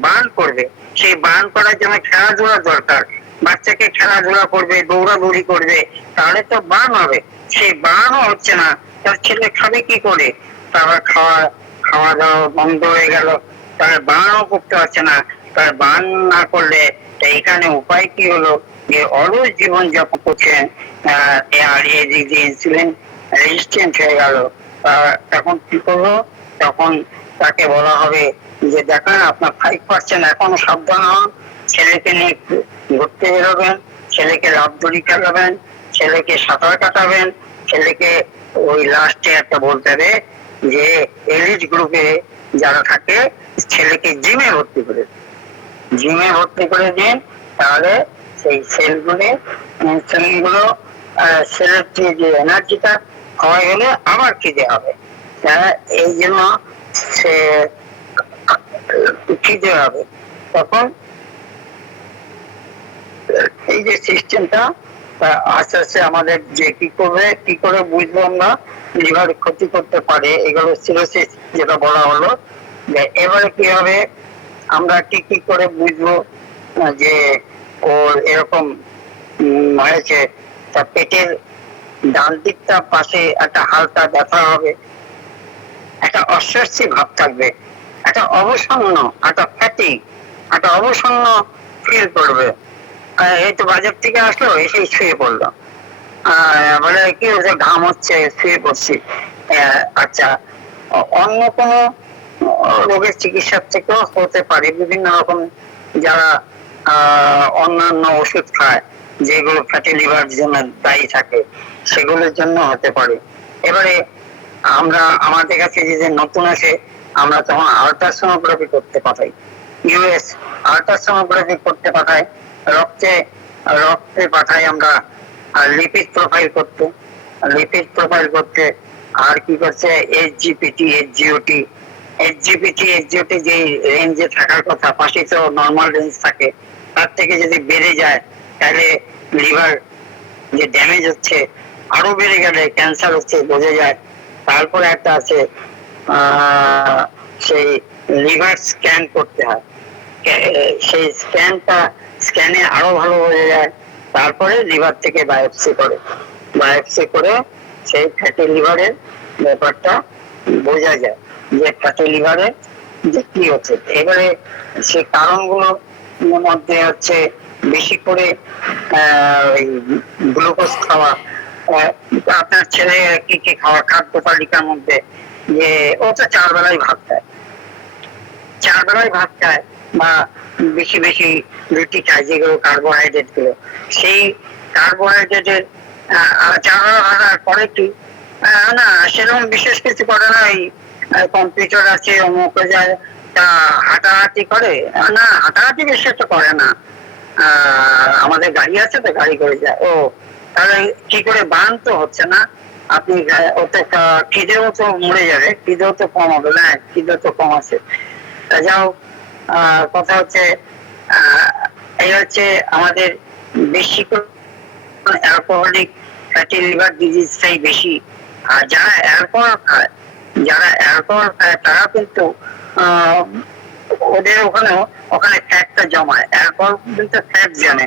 বার্ন করবে, সেই বার্ন করার জন্য খেলাধুলা দরকার। বাচ্চাকে খেলাধুলা করবে, দৌড়াদৌড়ি করবে, তাহলে তো বার্ন হবে। সেই বার্নও হচ্ছে না, তার ছেলে খাবে কি করে? তারপর খাওয়া দাওয়া বন্ধ হয়ে গেল, তার বার্নও করতে পারছে না। তার বার্ন না করলে এখানে উপায় কি হলো? যে অলস জীবন যাপন করছেন, আর এদিক দিয়ে ইনসুলিন রেজিস্ট্যান্ট হয়ে গেল, তখন কি করবো? তখন তাকে বলা হবে যে দেখেন আপনার 5% এখনো সাবধান হন, ছেলেকে নিয়ে ঘুরতে বেরোবেন, ছেলেকে লাফদড়ি খেলাবেন, ছেলেকে সাঁতার কাটাবেন, ছেলেকে ওই লাস্টে একটা বলতে হবে যে এলিট গ্রুপে যারা থাকে ছেলেকে জিমে ভর্তি করে দিন, তাহলে সেই সেলগুলো, ইনসুলিনগুলো, সেলের যে এনার্জিটা খাওয়া গেলে আবার খিদে হবে, এই জন্য সে খিদে হবে। তখন এই যে সিস্টেমটা আস্তে আস্তে আমাদের যে কি করে বুঝবো আমরা লিভার ক্ষতি করতে পারে, এগুলো সিরোসিস যেটা বলা হলো। এবারে কি হবে, আমরা কি করে বুঝবো যে ওর এরকম হয়েছে, তা পেটের ডান দিকটা পাশে একটা হালকা ব্যথা হবে, একটা অস্বস্তি ভাব থাকবে, একটা অবসন্ন, একটা ফ্যাটিক, একটা অবসন্ন ফিল করবে। এই তো বাজার থেকে আসলো, এসেই শুয়ে পড়লো, বলে কি হচ্ছে, ঘাম হচ্ছে, শুয়ে পড়ছি। আচ্ছা, অন্য কোনো রোগের চিকিৎসার থেকেও হতে পারে, বিভিন্ন রকম যারা অন্যান্য ওষুধ খায় যেগুলো ফ্যাটি লিভার জন্য দায়ী থাকে, সেগুলোর জন্য হতে পারে। এবারে আমরা আমাদের কাছে যে নতুন আসে, আমরা তখন আল্ট্রাসোনোগ্রাফি করতে পাঠাই, ইউএস আল্ট্রাসোনোগ্রাফি করতে পাঠাই, রক্তে রক্তে পাঠাই আমরা লিপিড প্রোফাইল করতে, লিপিড প্রোফাইল করতে। আর কি করছে, এসজিপিটি, এসজিওটি, এসজিওটি যে রেঞ্জে থাকার কথা, পাশে তো নর্মাল রেঞ্জ থাকে, তার থেকে যদি বেড়ে যায় তাহলে লিভার যে ড্যামেজ হচ্ছে, আরো বেড়ে গেলে ক্যান্সার হচ্ছে বোঝা যায়। তারপরে একটা আছে সেই লিভার স্ক্যান করতে হয়, সেই স্ক্যানে আরো ভালো বোঝা যায়। তারপরে লিভার থেকে বায়োপসি করে সেই ফ্যাটি লিভারের ব্যাপারটা বোঝা যায় যে ফ্যাটি লিভারের যে কি হচ্ছে। এবারে সে কারণগুলোর মধ্যে হচ্ছে বেশি করে গ্লুকোজ খাওয়া, আপনার ছেলে কি কি খাওয়া, খাদ্য তালিকার মধ্যে যে ও তো 4 বেলায় ভাত খায় বা বেশি বেশি রুটি খায়, যেগুলো কার্বোহাইড্রেট গুলো, সেই কার্বোহাইড্রেটের 4 বেলা ভাতার পরে কি না সেরকম বিশেষ কিছু করে না, এই কম্পিউটার আছে অমুক যায়, তা হাঁটাহাঁটি করে না, হাঁটাহাঁটি বেশি একটা করে না, আমাদের গাড়ি আছে তো গাড়ি করে যায়। ও তাহলে কি করে বান তো হচ্ছে না, আপনি ওতে খিদেও তো মরে যাবে, খিদেও তো কম হবে না, খিদে তো কম আছে। যাও কথা হচ্ছে এই হচ্ছে আমাদের বেশি অ্যালকোহলিক ফ্যাটি লিভার ডিজিজটাই বেশি। আর যারা অ্যালকোহল খায় তারা কিন্তু ওদের ওখানে ফ্যাটটা জমায়, অ্যালকোহল কিন্তু ফ্যাট জানে।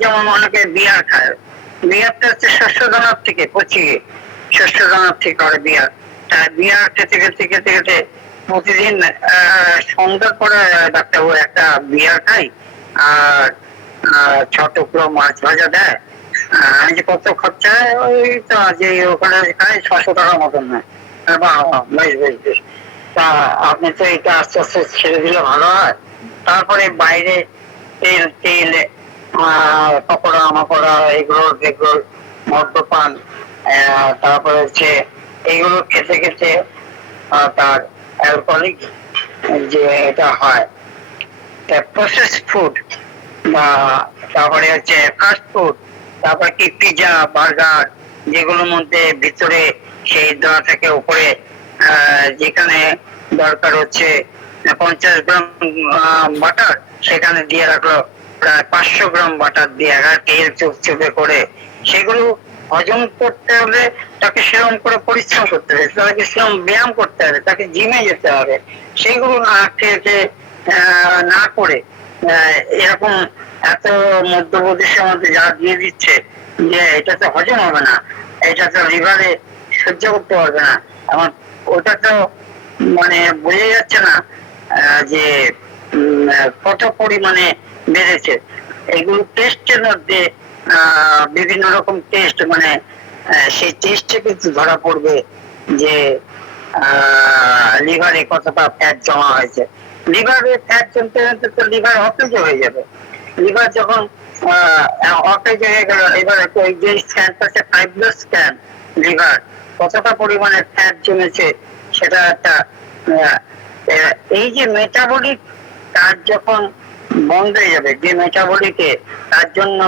যেমন অনেকে বিয়ার খায়, বিয়ারটা হচ্ছে শস্য দানার থেকে পচিয়ে, শস্য দানার থেকে করে বিয়ার। বিয়ার খেতে খেতে খেতে খেতে প্রতিদিন সন্ধ্যার পরে ডাক্তারবাবু একটা বিয়ার খাই আর 6 টুকরো মাছ ভাজা দেয়, আমি যে কত খরচা, ওই তো যে ওখানে খাই 600 টাকার মতন নেয়। বেশ বেশ, তা আপনি তো এটা আস্তে আস্তে ছেড়ে দিলে ভালো হয়। তারপরে বাইরে তেল পকোড়া মকোড়া এগুলো মদ্যপান, তারপরে হচ্ছে এইগুলো খেতে খেতে তার অ্যালকোহলিক যে এটা হয়। প্রসেস ফুড বা তারপরে হচ্ছে ফাস্ট ফুড, তারপরে কি পিজা বার্গার, যেগুলোর মধ্যে ভিতরে সেই দেওয়া থেকে উপরে যেখানে দরকার হচ্ছে 50 গ্রাম বাটার, সেখানে দিয়ে রাখলো প্রায় 500 গ্রাম বাটার দিয়ে তেল চুপচুপে করে। সেগুলো হজম করতে হলে তাকে সেরকম করে পরিশ্রম করতে হবে, তাকে সেরকম ব্যায়াম করতে হবে, তাকে জিমে যেতে হবে। সেইগুলো না খেয়ে না করে এরকম এত মধ্যপ্রদেশের মধ্যে যা দিয়ে দিচ্ছে যে এটা তো হজম হবে না, এটা তো লিভারে সহ্য করতে পারবে না, আমার ওটা তো মানে বোঝা যাচ্ছে না যে কত পরিমাণে বেড়েছে। এগুলো টেস্টের মধ্যে বিভিন্ন রকম টেস্ট, মানে সেই টেস্টে কিন্তু ধরা পড়বে যে লিভারে কতটা ফ্যাট জমা হয়েছে। লিভারে ফ্যাট জমতে জমতে তো লিভার অকেজ হয়ে যাবে। লিভার যখন অকেজ হয়ে গেল, লিভার যে স্ক্যানটা হচ্ছে ফাইব্রোস স্ক্যান, লিভার কতটা পরিমাণে ফ্যাট জমেছে সেটা একটা। এই যে মেটাবলিক কাজ যখন বন্ধ হয়ে যাবে, যে মেটাবলিকে তার জন্য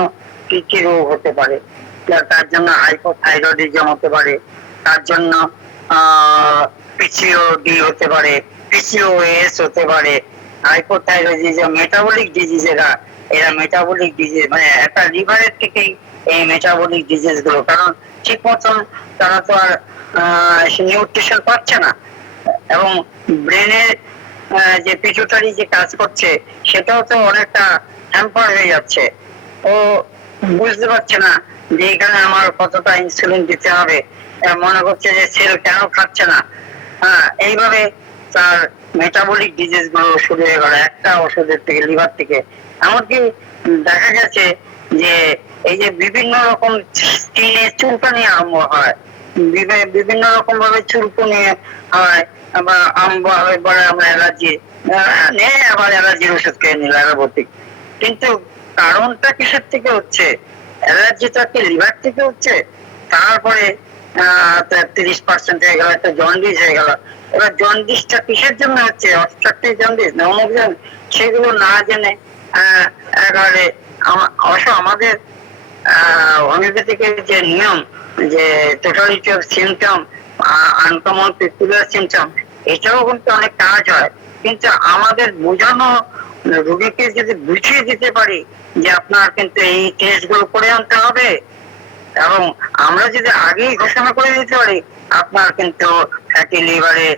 কি কি রোগ হতে পারে, তার জন্য হাইপোথাইরয়েডিজম হতে পারে, তার জন্য পিসিওডি হতে পারে, পিসিওএস হতে পারে, হাইপোথাইরয়েডিজম, মেটাবলিক ডিজিজ। এরা মেটাবলিক ডিজিজ, মানে একটা লিভারের থেকেই এই মেটাবলিক ডিজিজ গুলো, কারণ ঠিক মতন তারা তো আর নিউট্রিশন পাচ্ছে না, এবং ব্রেনের যে পিটুটারি যে কাজ করছে সেটাও তো অনেকটা হ্যাম্পার হয়ে যাচ্ছে। ও বুঝতে পারছে না যে এখানে আমার কতটা ইনসুলিন দিতে হবে, মনে করছে যে সেল কেন খাচ্ছে না। হ্যাঁ, এইভাবে তার মেটাবলিক ডিজিজ গুলো শুরু হয়ে গেল একটা ওষুধের থেকে, লিভার থেকে। এমনকি দেখা গেছে যে এই যে বিভিন্ন রকম স্কিনে চুলকানি আরম্ভ হয়, বিভিন্ন রকম ভাবে চুলকানি হয়, বা বলে আমরা অ্যালার্জি নেই, আবার অ্যালার্জির ওষুধ খেয়ে নিল অ্যালোপ্যাথিক। কিন্তু কারণটা কিসের থেকে হচ্ছে? অ্যালার্জিটা কি লিভার থেকে হচ্ছে? তারপরে 30% হয়ে গেল, একটা জন্ডিস হয়ে গেল। এবার জন্ডিসটা কিসের জন্য হচ্ছে? অবস্ট্রাকটিভ জন্ডিস না অমুক জন্ডিস, সেগুলো না জেনে একেবারে অবশ্য আমাদের হোমিওপ্যাথিকের যে নিয়ম, যে totality of symptom, uncommon peculiar symptom, এটাও কিন্তু অনেক কাজ হয়। কিন্তু আমাদের বোঝানো, রোগীকে যদি বুঝিয়ে দিতে পারি যে আপনার কিন্তু এই টেস্ট গুলো করে আনতে হবে, এবং আমরা যদি আগেই ঘোষণা করে দিতে পারি আপনার কিন্তু ফ্যাটি লিভারে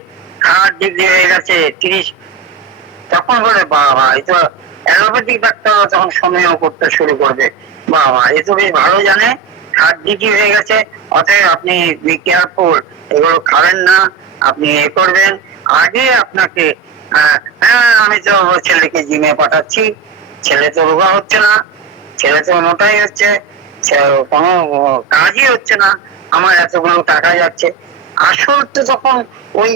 60 ডিগ্রি হয়ে গেছে 30, তখন বলে বাবা এই তো অ্যালোপ্যাথিক ডাক্তাররা তখন সময়ও করতে শুরু করবে, বাবা এ তো বেশ ভালো জানে 60 ডিগ্রি হয়ে গেছে, অতএব আপনি বি কেয়ারফুল, এগুলো খাবেন না, আপনি এ করবেন। আগে আপনাকে আমি তো ছেলেকে জিমে পাঠাচ্ছি, ছেলে তো রোগা হচ্ছে না, ছেলে তো মোটাই হচ্ছে, কোনো কাজই হচ্ছে না, আমার এতগুলো টাকা যাচ্ছে। আসল তো তখন ওই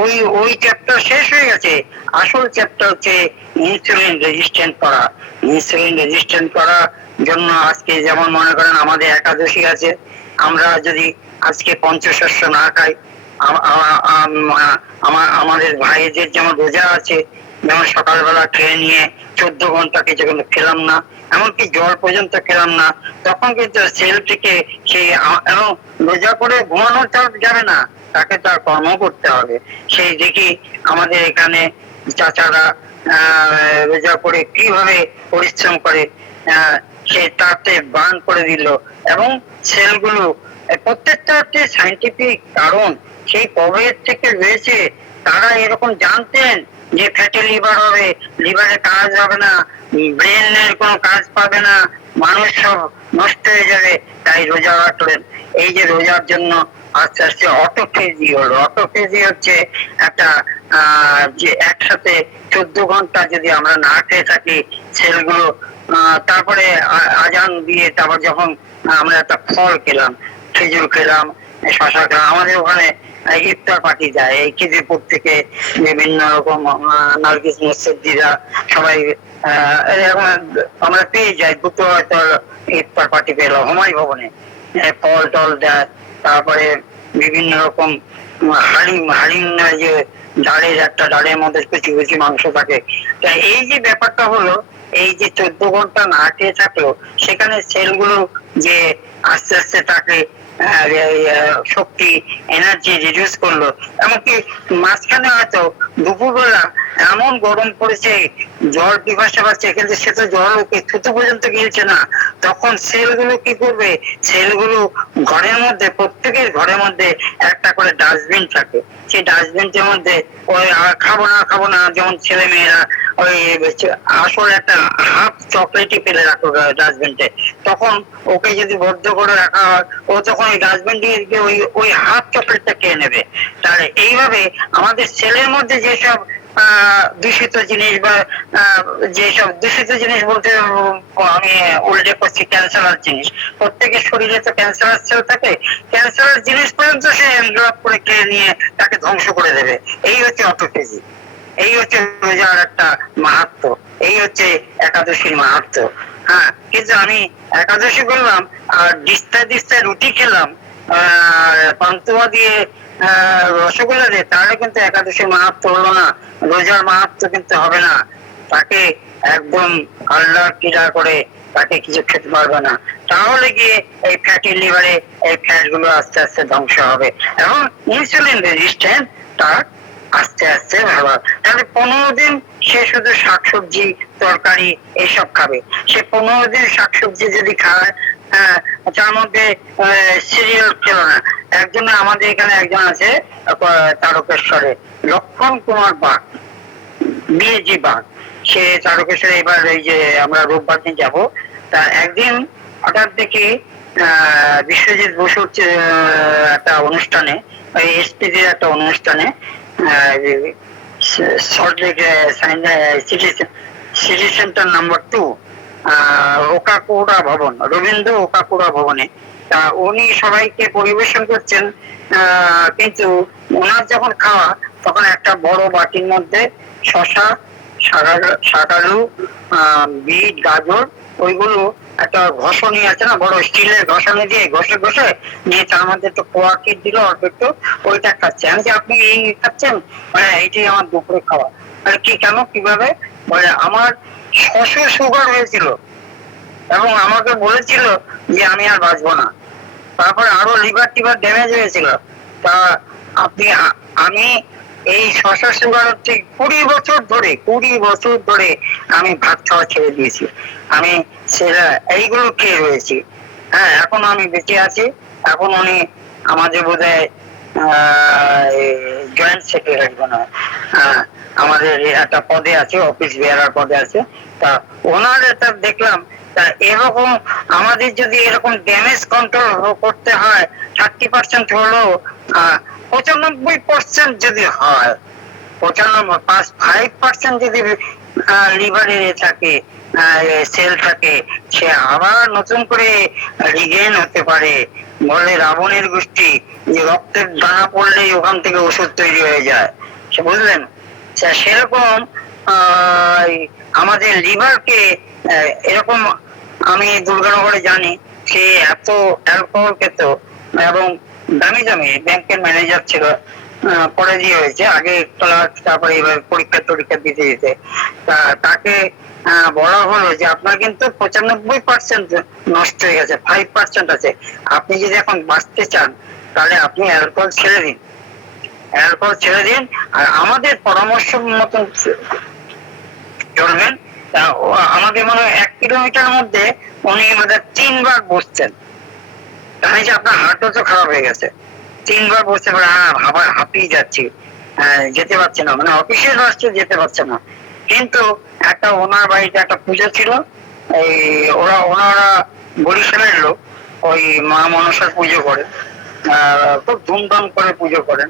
ওই ওই চ্যাপ্টার শেষ হয়ে গেছে। আসল চ্যাপ্টার হচ্ছে ইনসুলিন রেজিস্ট্যান্ট করা। ইনসুলিন রেজিস্ট্যান্ট করার জন্য আজকে যেমন মনে করেন আমাদের একাদশী আছে, আমরা যদি আজকে পঞ্চশস্য না খাই, আমাদের ভাইদের যেমন রোজা আছে, যেমন সকালবেলা খেয়ে নিয়ে 14 ঘন্টা কিছু কিন্তু খেলাম না, এমনকি জল পর্যন্ত খেলাম না, তখন কিন্তু সেলটিকে সেই, এবং রোজা করে ঘুমানো যাবে না, তাকে তার কর্ম করতে হবে। সেই দেখি আমাদের এখানে চাচারা রোজা করে কিভাবে পরিশ্রম করে, সে তাতে বার্ন করে দিল, এবং সেলগুলো প্রত্যেকটা হচ্ছে সাইন্টিফিক কারণ, সেই কবের থেকে রয়েছে। তারা এরকম জানতেন যে ফ্যাটি লিভার হবে, লিভারে কাজ হবে না, ব্রেনের কোনো কাজ পাবে না, মানুষ সব নষ্ট হয়ে যাবে, তাই রোজা রাখলেন। এই যে রোজার জন্য আস্তে আস্তে অটোফেজি হলো। অটোফেজি হচ্ছে একটা যে একসাথে 14 ঘন্টা যদি আমরা না খেয়ে থাকি সেলগুলো, তারপরে আজান দিয়ে তারপর যখন আমরা একটা ফল খেলাম, খেজুর খেলাম, শশা খেলাম, আমাদের ওখানে ইফতার পার্টি যায় এই খিদিরপুর থেকে, বিভিন্ন রকম নার্গিস মসজিদরা সবাই আমরা পেয়ে যাই, দুটো হয়তো ইফতার পার্টি পেলো হুমায়ুন ভবনে, ফল টল দেয়, তারপরে বিভিন্ন রকম হালিম যে ডালের, একটা ডালের মধ্যে কুচি কুচি মাংস থাকে। তাই এই যে ব্যাপারটা হলো, এই যে 14 ঘন্টা না খেয়ে থাকলো, সেখানে সেলগুলো যে আস্তে আস্তে তাকে শক্তি, এনার্জি রিডিউস করলো। এমনকি মাঝখানে হয়তো দুপুরবেলা এমন গরম পড়েছে, জল পিপাসা পাচ্ছে, কিন্তু সে তো জল ওকে থুতু পর্যন্ত গিলছে না, তখন সেলগুলো কি করবে? সেলগুলো ঘরের মধ্যে, প্রত্যেকের ঘরের মধ্যে একটা করে ডাস্টবিন থাকে, সেই ডাস্টবিনটার মধ্যে ওই খাবো না যেমন ছেলে মেয়েরা ওই আসলে একটা হাফ চকলেটই ফেলে রাখো ডাস্টবিনটে, তখন ওকে যদি বদ্ধ করে রাখা হয়, ও তখন ওই ডাস্টবিন দিয়ে ওই হাফ চকলেটটা খেয়ে নেবে। তাহলে এইভাবে আমাদের সেলের মধ্যে যেসব দূষিত জিনিস, বা যেসব দূষিত জিনিস বলতে আমি উল্লেখ করছি ক্যান্সারাস জিনিস, প্রত্যেকের শরীরে তো ক্যান্সারাস সেল থাকে, ক্যান্সারাস জিনিস পর্যন্ত সে এনভেলপ করে খেয়ে নিয়ে তাকে ধ্বংস করে দেবে। এই হচ্ছে অটোফেজি, এই হচ্ছে রোজার একটা মাহাত্ম্য, এই হচ্ছে একাদশীর মাহাত্ম্য। হ্যাঁ, কিন্তু আমি একাদশী করলাম আর দিস্তায় রুটি খেলাম, পান্তুয়া দিয়ে রসগোল্লা দিয়ে, তাহলে কিন্তু একাদশীর মাহাত্ম্য হলো না, রোজার মাহাত্ম্য কিন্তু হবে না। তাকে একদম আল্লাহ কিরা করে তাকে কিছু খেতে পারবে না, তাহলে গিয়ে এই ফ্যাটি লিভারে এই ফ্যাট গুলো আস্তে আস্তে ধ্বংস হবে, এবং ইনসুলিন রেজিস্ট্যান্ট তার আস্তে আস্তে ভালো। তাহলে 15 দিন সে শুধু শাকসবজি তরকারি এইসব খাবে, সে 15 দিন শাকসবজি যদি খায়, তার মধ্যে সিরিয়াল খেলো না। একজন আমাদের এখানে একজন আছে তারকেশ্বরে, লক্ষণ কুমার বাগ, বিএজি বাগ, সে তারকেশ্বরে এবার এই যে আমরা রোববার দিন যাবো, তা একদিন হঠাৎ দেখি বিশ্বজিৎ বসুর একটা অনুষ্ঠানে, ওই এসপিজির একটা অনুষ্ঠানে, সল্টলেক সিটি সেন্টার নাম্বার 2, ওকাকুড়া ভবন, রবীন্দ্র ওকাকুড়া ভবনে। তা উনি সবাইকে পরিবেশন করছেন, কিন্তু ওনার যখন খাওয়া তখন একটা বড় বাটির মধ্যে শসা, শাকালু, বিট, গাজর, ওইগুলো একটা ঘষণি আছে না, বড় স্টিলের ঘষণি দিয়ে ঘষে ঘষে নিয়ে তার মধ্যে একটু পোয়া কিট দিল, অল্প একটু, ওইটা খাচ্ছে। আমি যে আপনি এই খাচ্ছেন? মানে এইটাই আমার দুপুরে খাওয়া। আর কি, কেন, কিভাবে? বলে আমার শ্বশুর সুগার হয়েছিল এবং আমাকে বলেছিল যে আমি আর বাঁচবো না। তারপরে আরো লিভার টিভার ড্যামেজ হয়েছিল। তা আমি এই শশা সুগার হচ্ছে 20 বছর ধরে আমি ভাত খাওয়া ছেড়ে দিয়েছি। আমি সেটা এইগুলো খেয়ে রয়েছি। হ্যাঁ, এখন আমি বেঁচে আছি। এখন উনি আমাদের বোধহয় জয়েন্ট সেক্রেটারি মনে হয়, আমাদের একটা পদে আছে, অফিস বেয়ারার পদে আছে। তা ওনার এটা দেখলাম। তা এরকম আমাদের যদি এরকম ড্যামেজ কন্ট্রোল করতে হয়, 30% হলেও 95% যদি হয়, 5% যদি লিভারে থাকে, সেল থাকে, সে আবার নতুন করে রিগেন হতে পারে। বলে রাবণের গোষ্ঠী যে রক্তের দানা পড়লেই ওখান থেকে ওষুধ তৈরি হয়ে যায়, সে বুঝলেন? সেরকম আমাদের লিভারকে এরকম, আমি দুর্গানগরে জানি, সে এত অ্যালকোহল খেত এবং দামি দামি ব্যাংকের ম্যানেজার ছিল, পরে দিয়ে হয়েছে, আগে ক্লার্ক, তারপরে এবার পরীক্ষা দিতে দিতে। তাকে বলা হলো যে আপনার কিন্তু 95% নষ্ট হয়ে গেছে, 5% আছে। আপনি যদি এখন বাঁচতে চান তাহলে আপনি অ্যালকোহল ছেড়ে দিন, আর আমাদের পরামর্শ মতন চলবেন। আমাদের মনে হয় 1 কিলোমিটার মধ্যে উনি আমাদের 3 বার বসছেন। তাহলে যে আপনার হার্টও তো খারাপ হয়ে গেছে, 3 বার বসতে পারে, আবার হাঁপিয়ে যাচ্ছি, যেতে পারছে না, মানে অফিসের রাস্তায় যেতে পারছে না। কিন্তু একটা ওনার বাড়িতে একটা পুজো ছিল, ওনারা বরিশালের লোক, ওই মা মনসার পুজো করেন, খুব ধুমধাম করে পুজো করেন।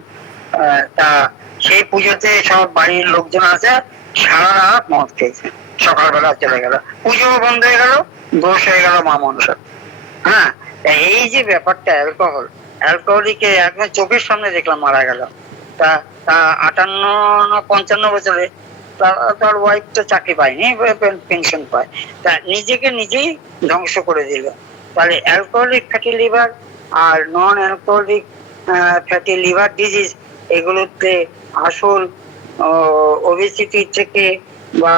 তা সেই পুজোতে সব বাড়ির লোকজন আছে, সারা রাত মদ খেয়েছে, সকালবেলা চলে গেল, পুজো বন্ধ হয়ে গেল, দোষ হয়ে গেল মা মনসার। হ্যাঁ, এই যে ব্যাপারটা, অ্যালকোহলিকে একদম চোখের সামনে দেখলাম মারা গেল। তা 58 না 55 বছরে তার ওয়াইফ তো চাকরি পায়নি, পেনশন পায়। তা নিজেকে নিজেই ধ্বংস করে দিল। তাহলে অ্যালকোহলিক ফ্যাটি লিভার আর non alcoholic fatty liver disease, এগুলোতে আসল ওবেসিটি থেকে বা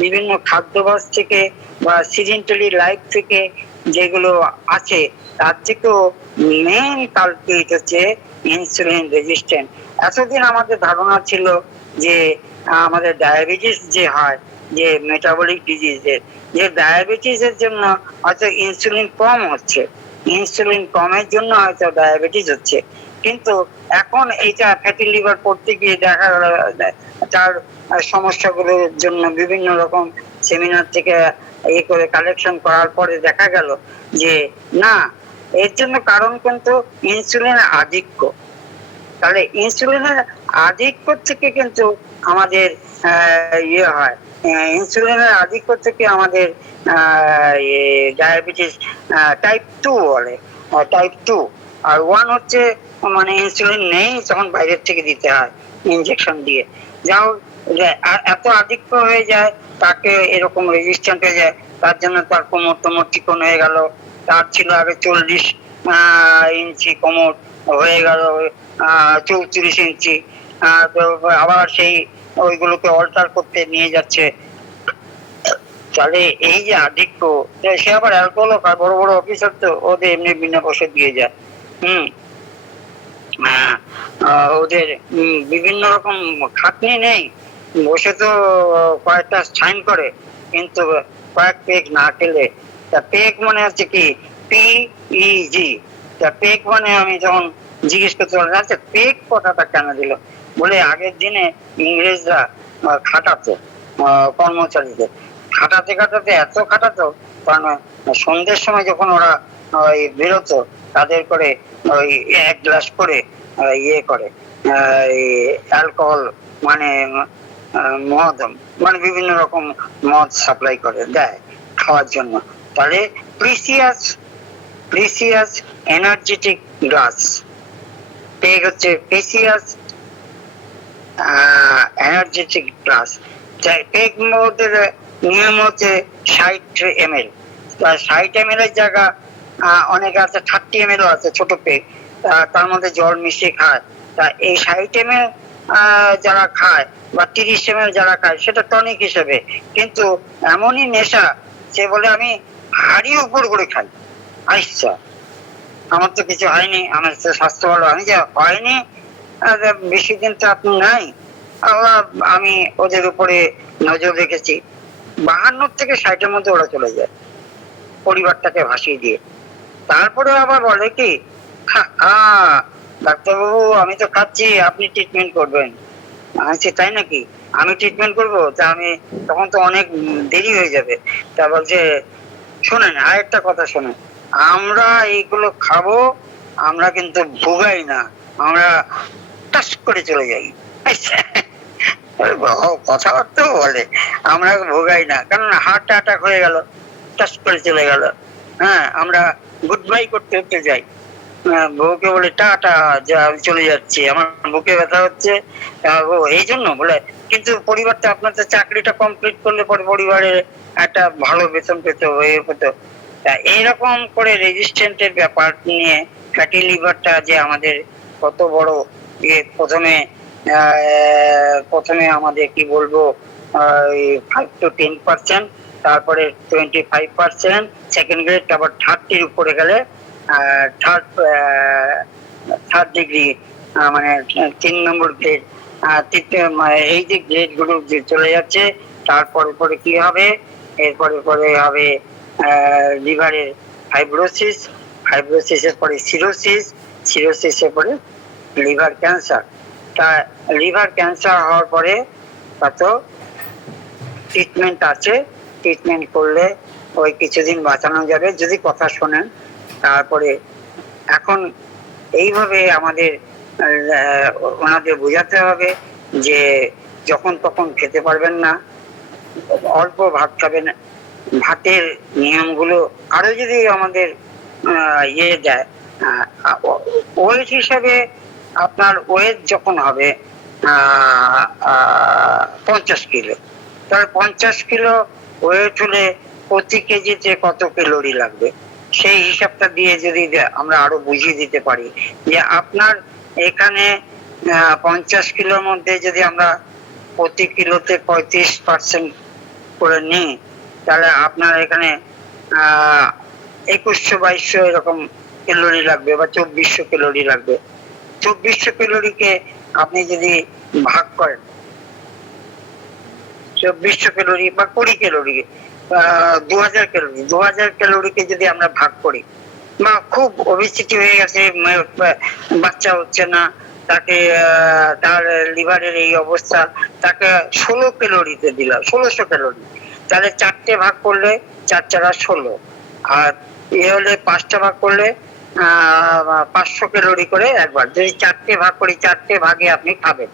বিভিন্ন খাদ্যাভ্যাস থেকে বা সিডেন্টারি লাইফ থেকে যেগুলো আছে, তার থেকেও মেইন কালপ্রিট হচ্ছে ইনসুলিন রেজিস্ট্যান্ট। এতদিন আমাদের ধারণা ছিল যে আমাদের ডায়াবেটিস যে হয়, যে মেটাবলিক ডিজিজের, যে ডায়াবেটিসের জন্য হয়তো ইনসুলিন কম হচ্ছে, ইনসুলিন কমের জন্য হয়তো ডায়াবেটিস হচ্ছে। কিন্তু এখন এইটা ফ্যাটি লিভার পড়তে গিয়ে দেখা গেল তার সমস্যাগুলোর জন্য বিভিন্ন রকম সেমিনার থেকে করে কালেকশন করার পরে দেখা গেল যে না, এর জন্য কারণ কিন্তু ইনসুলিনের আধিক্য। তাহলে ইনসুলিনের আধিক্য থেকে কিন্তু আমাদের হয়, ইনসুলিনের আধিক্য থেকে আমাদের ডায়াবেটিস টাইপ 2 বলে, টাইপ 2। আর 1 হচ্ছে মানে ইনসুলিন নেই, তখন বাইরের থেকে দিতে হয় ইনজেকশন দিয়ে। যাও এত আধিক্য হয়ে যায়, তাকে এরকম রেজিস্ট্যান্ট হয়ে যায়, তার জন্য তার কোমর চিকন হয়ে গেল। তার ছিল আগে 40 ইঞ্চি কোমর, হয়ে গেল 34 ইঞ্চি। আবার সেই ওইগুলোকে অল্টার করতে নিয়ে যাচ্ছে। তাহলে এই যে আধিক্য, সে আবার অ্যালকোহল খায়, বড় বড় অফিসার তো, ওদের এমনি বিনা বসে দিয়ে যায়। ওদের বিভিন্ন রকম খাটনি নেই, বসে তো কয়েকটা সাইন করে, কিন্তু কয়েক পেগ না খেলে। তা পেগ মানে হচ্ছে কি, PEG। তা পেগ মানে আমি যখন জিজ্ঞেস করতে পারলাম, আচ্ছা পেগ কথাটা কেন দিল, বলে আগের দিনে ইংরেজরা খাটাতো কর্মচারীদের, খাটাতে খাটাতে এত খাটাতো, কারণ সন্ধ্যের সময় যখন ওরা ওই বেরোতো, তাদের করে ওই 1 গ্লাস করে ইয়ে করে অ্যালকোহল, মানে মদ, মানে বিভিন্ন রকম মদ সাপ্লাই করে দেয় খাওয়ার জন্য। তাহলে প্রিসিয়াস এনার্জেটিক গ্লাস পেগ হচ্ছে প্রিসিয়াস এনার্জেটিক গ্লাস। পেগ মদের নিয়ম হচ্ছে 60 ml। 60 ml এর জায়গা অনেকে আছে 30 ml আছে ছোট পেগ, তার মধ্যে জল মিশিয়ে খায়। তা এই 60 ml যারা খায় বা 30 ml যারা খায় সেটা টনিক হিসেবে, কিন্তু এমনই নেশা, সে বলে আমি হাড়ি উপর করে খাই। আচ্ছা, আমার তো কিছু হয়নি, আমার তো স্বাস্থ্য ভালো, আমি যে হয়নি বেশি দিন তো আপনি নাই। আমি ওদের উপরে নজর রেখেছি, 52 থেকে 60-এর মধ্যে ওরা চলে যায় পরিবারটাকে ভাসিয়ে দিয়ে। তারপরে আবার বলে কি, ডাক্তারবাবু আমি তো খাচ্ছি, আপনি ট্রিটমেন্ট করবেন। আচ্ছা তাই নাকি, আমি ট্রিটমেন্ট করবো? তা আমি তখন তো অনেক দেরি হয়ে যাবে। তা বলছে শোনেন, আরেকটা কথা শোনেন, আমরা এইগুলো খাবো, আমরা কিন্তু ভোগাই না, আমরা টাস করে চলে যাই। কথাবার্তা বলে আমরা ভোগাই না, কারণ হার্ট অ্যাটাক হয়ে গেল, টাস করে চলে গেল। হ্যাঁ, আমরা গুড বাই করতে করতে যাই, বউকে বলে টাটা, যা আমি চলে যাচ্ছি, আমার বুকে ব্যথা হচ্ছে, এই জন্য বলে। কিন্তু পরিবারটা, আপনার তো চাকরিটা কমপ্লিট করলে পরে পরিবারের একটা ভালো বেতন পেতে হয়ে পেত। এইরকম করে রেজিস্ট্যান্টের ব্যাপার নিয়ে ফ্যাটি লিভারটা যে আমাদের কত বড় ইয়ে, প্রথমে আমাদের কি বলবো 5 to 10%, তারপরে 25%, সেকেন্ড গ্রেড, আবার 30-র উপরে গেলে থার্ড ডিগ্রি, মানে 3 নম্বর গ্রেড। এই যে গ্রেড গুলো চলে যাচ্ছে, তারপরে পরে কি হবে, এরপরে পরে হবে লিভারের ফাইব্রোসিস, ফাইব্রোসিসের পরে সিরোসিসের পরে লিভার ক্যান্সার। তা লিভার ক্যান্সার হওয়ার পরে কত ট্রিটমেন্ট আছে, ট্রিটমেন্ট করলে ওই কিছুদিন বাঁচানো যাবে যদি কথা শোনেন। তারপরে এখন এইভাবে আমাদের ওনাদের বোঝাতে হবে যে যখন তখন খেতে পারবেন না, অল্প ভাত খাবেন। ভাতের নিয়মগুলো আরো যদি আমাদের ইয়ে দেয়, ওয়েট হিসাবে আপনার ওয়েট যখন হবে 50 কিলো, তাহলে 50 কিলো ওয়েট হলে প্রতি কেজিতে কত ক্যালোরি লাগবে, সেই হিসাবটা দিয়ে যদি আমরা আরো বুঝিয়ে দিতে পারি যে আপনার এখানে 50 কিলোর মধ্যে যদি আমরা প্রতি কিলোতে 35% করে নিই, তাহলে আপনার এখানে 2100-2200 এরকম ক্যালোরি লাগবে, বা 2400 ক্যালোরি লাগবে। 2400 ক্যালোরিকে আপনি যদি ভাগ করেন, 2400 ক্যালোরি বা 20 ক্যালোরি, 2000 ক্যালোরি, 2000 ক্যালোরিকে যদি আমরা ভাগ করি, বা খুব ওবেসিটি হয়ে গেছে, বাচ্চা হচ্ছে না, তাকে তার লিভারের এই অবস্থা, তাকে 16 ক্যালোরিতে দিলাম, 1600 ক্যালোরি। তাহলে 4টে ভাগ করলে 4 4 16, আর এ হলে 5টা ভাগ করলে 500 ক্যালোরি করে একবার। যদি 4টে ভাগ করি, 4টে ভাগে আপনি খাবেন,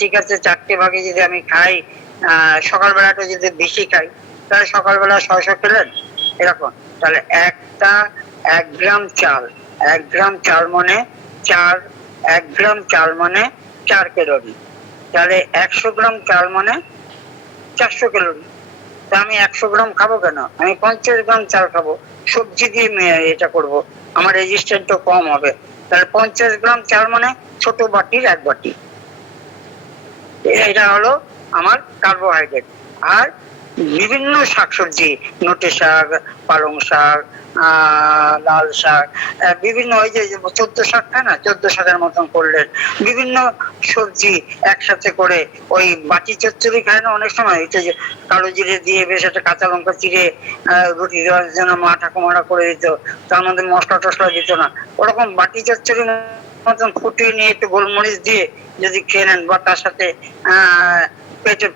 ঠিক আছে, 4টে ভাগে যদি আমি খাই, সকালবেলাটা যদি বেশি খাই, তাহলে সকালবেলা 600 খেলেন এরকম। তাহলে 1 গ্রাম চাল, 1 গ্রাম চাল মানে 1 গ্রাম চাল মানে 4 ক্যালোরি। তাহলে 100 গ্রাম চাল মানে 400 ক্যালোরি। তা আমি 100 গ্রাম খাবো কেন, আমি 50 গ্রাম চাল খাবো, সবজি দিয়ে এটা করব, আমার রেজিস্ট্যান্টও কম হবে। তাহলে 50 গ্রাম চাল মানে ছোট বাটির 1 বাটি, এটা হলো আমার কার্বোহাইড্রেট। আর বিভিন্ন শাকসবজি, নোটে শাক, পালং শাক, লাল শাক, বিভিন্ন ওই যে 14 শাক খায় না, 14 শাকের মতন করলেন, বিভিন্ন সবজি একসাথে করে ওই বাটি চচ্চড়ি খায় না অনেক সময়, এটা যে কালো জিরে দিয়ে বেশ একটা কাঁচা লঙ্কা চিড়ে রুটি দেওয়ার জন্য মা ঠাকুমারা করে দিত, তার মধ্যে মশলা টসলা দিত না, ওরকম বাটি চচ্চড়ি মতন ফুটিয়ে নিয়ে একটু গোলমরিচ দিয়ে যদি খেয়ে নেন, বা তার সাথে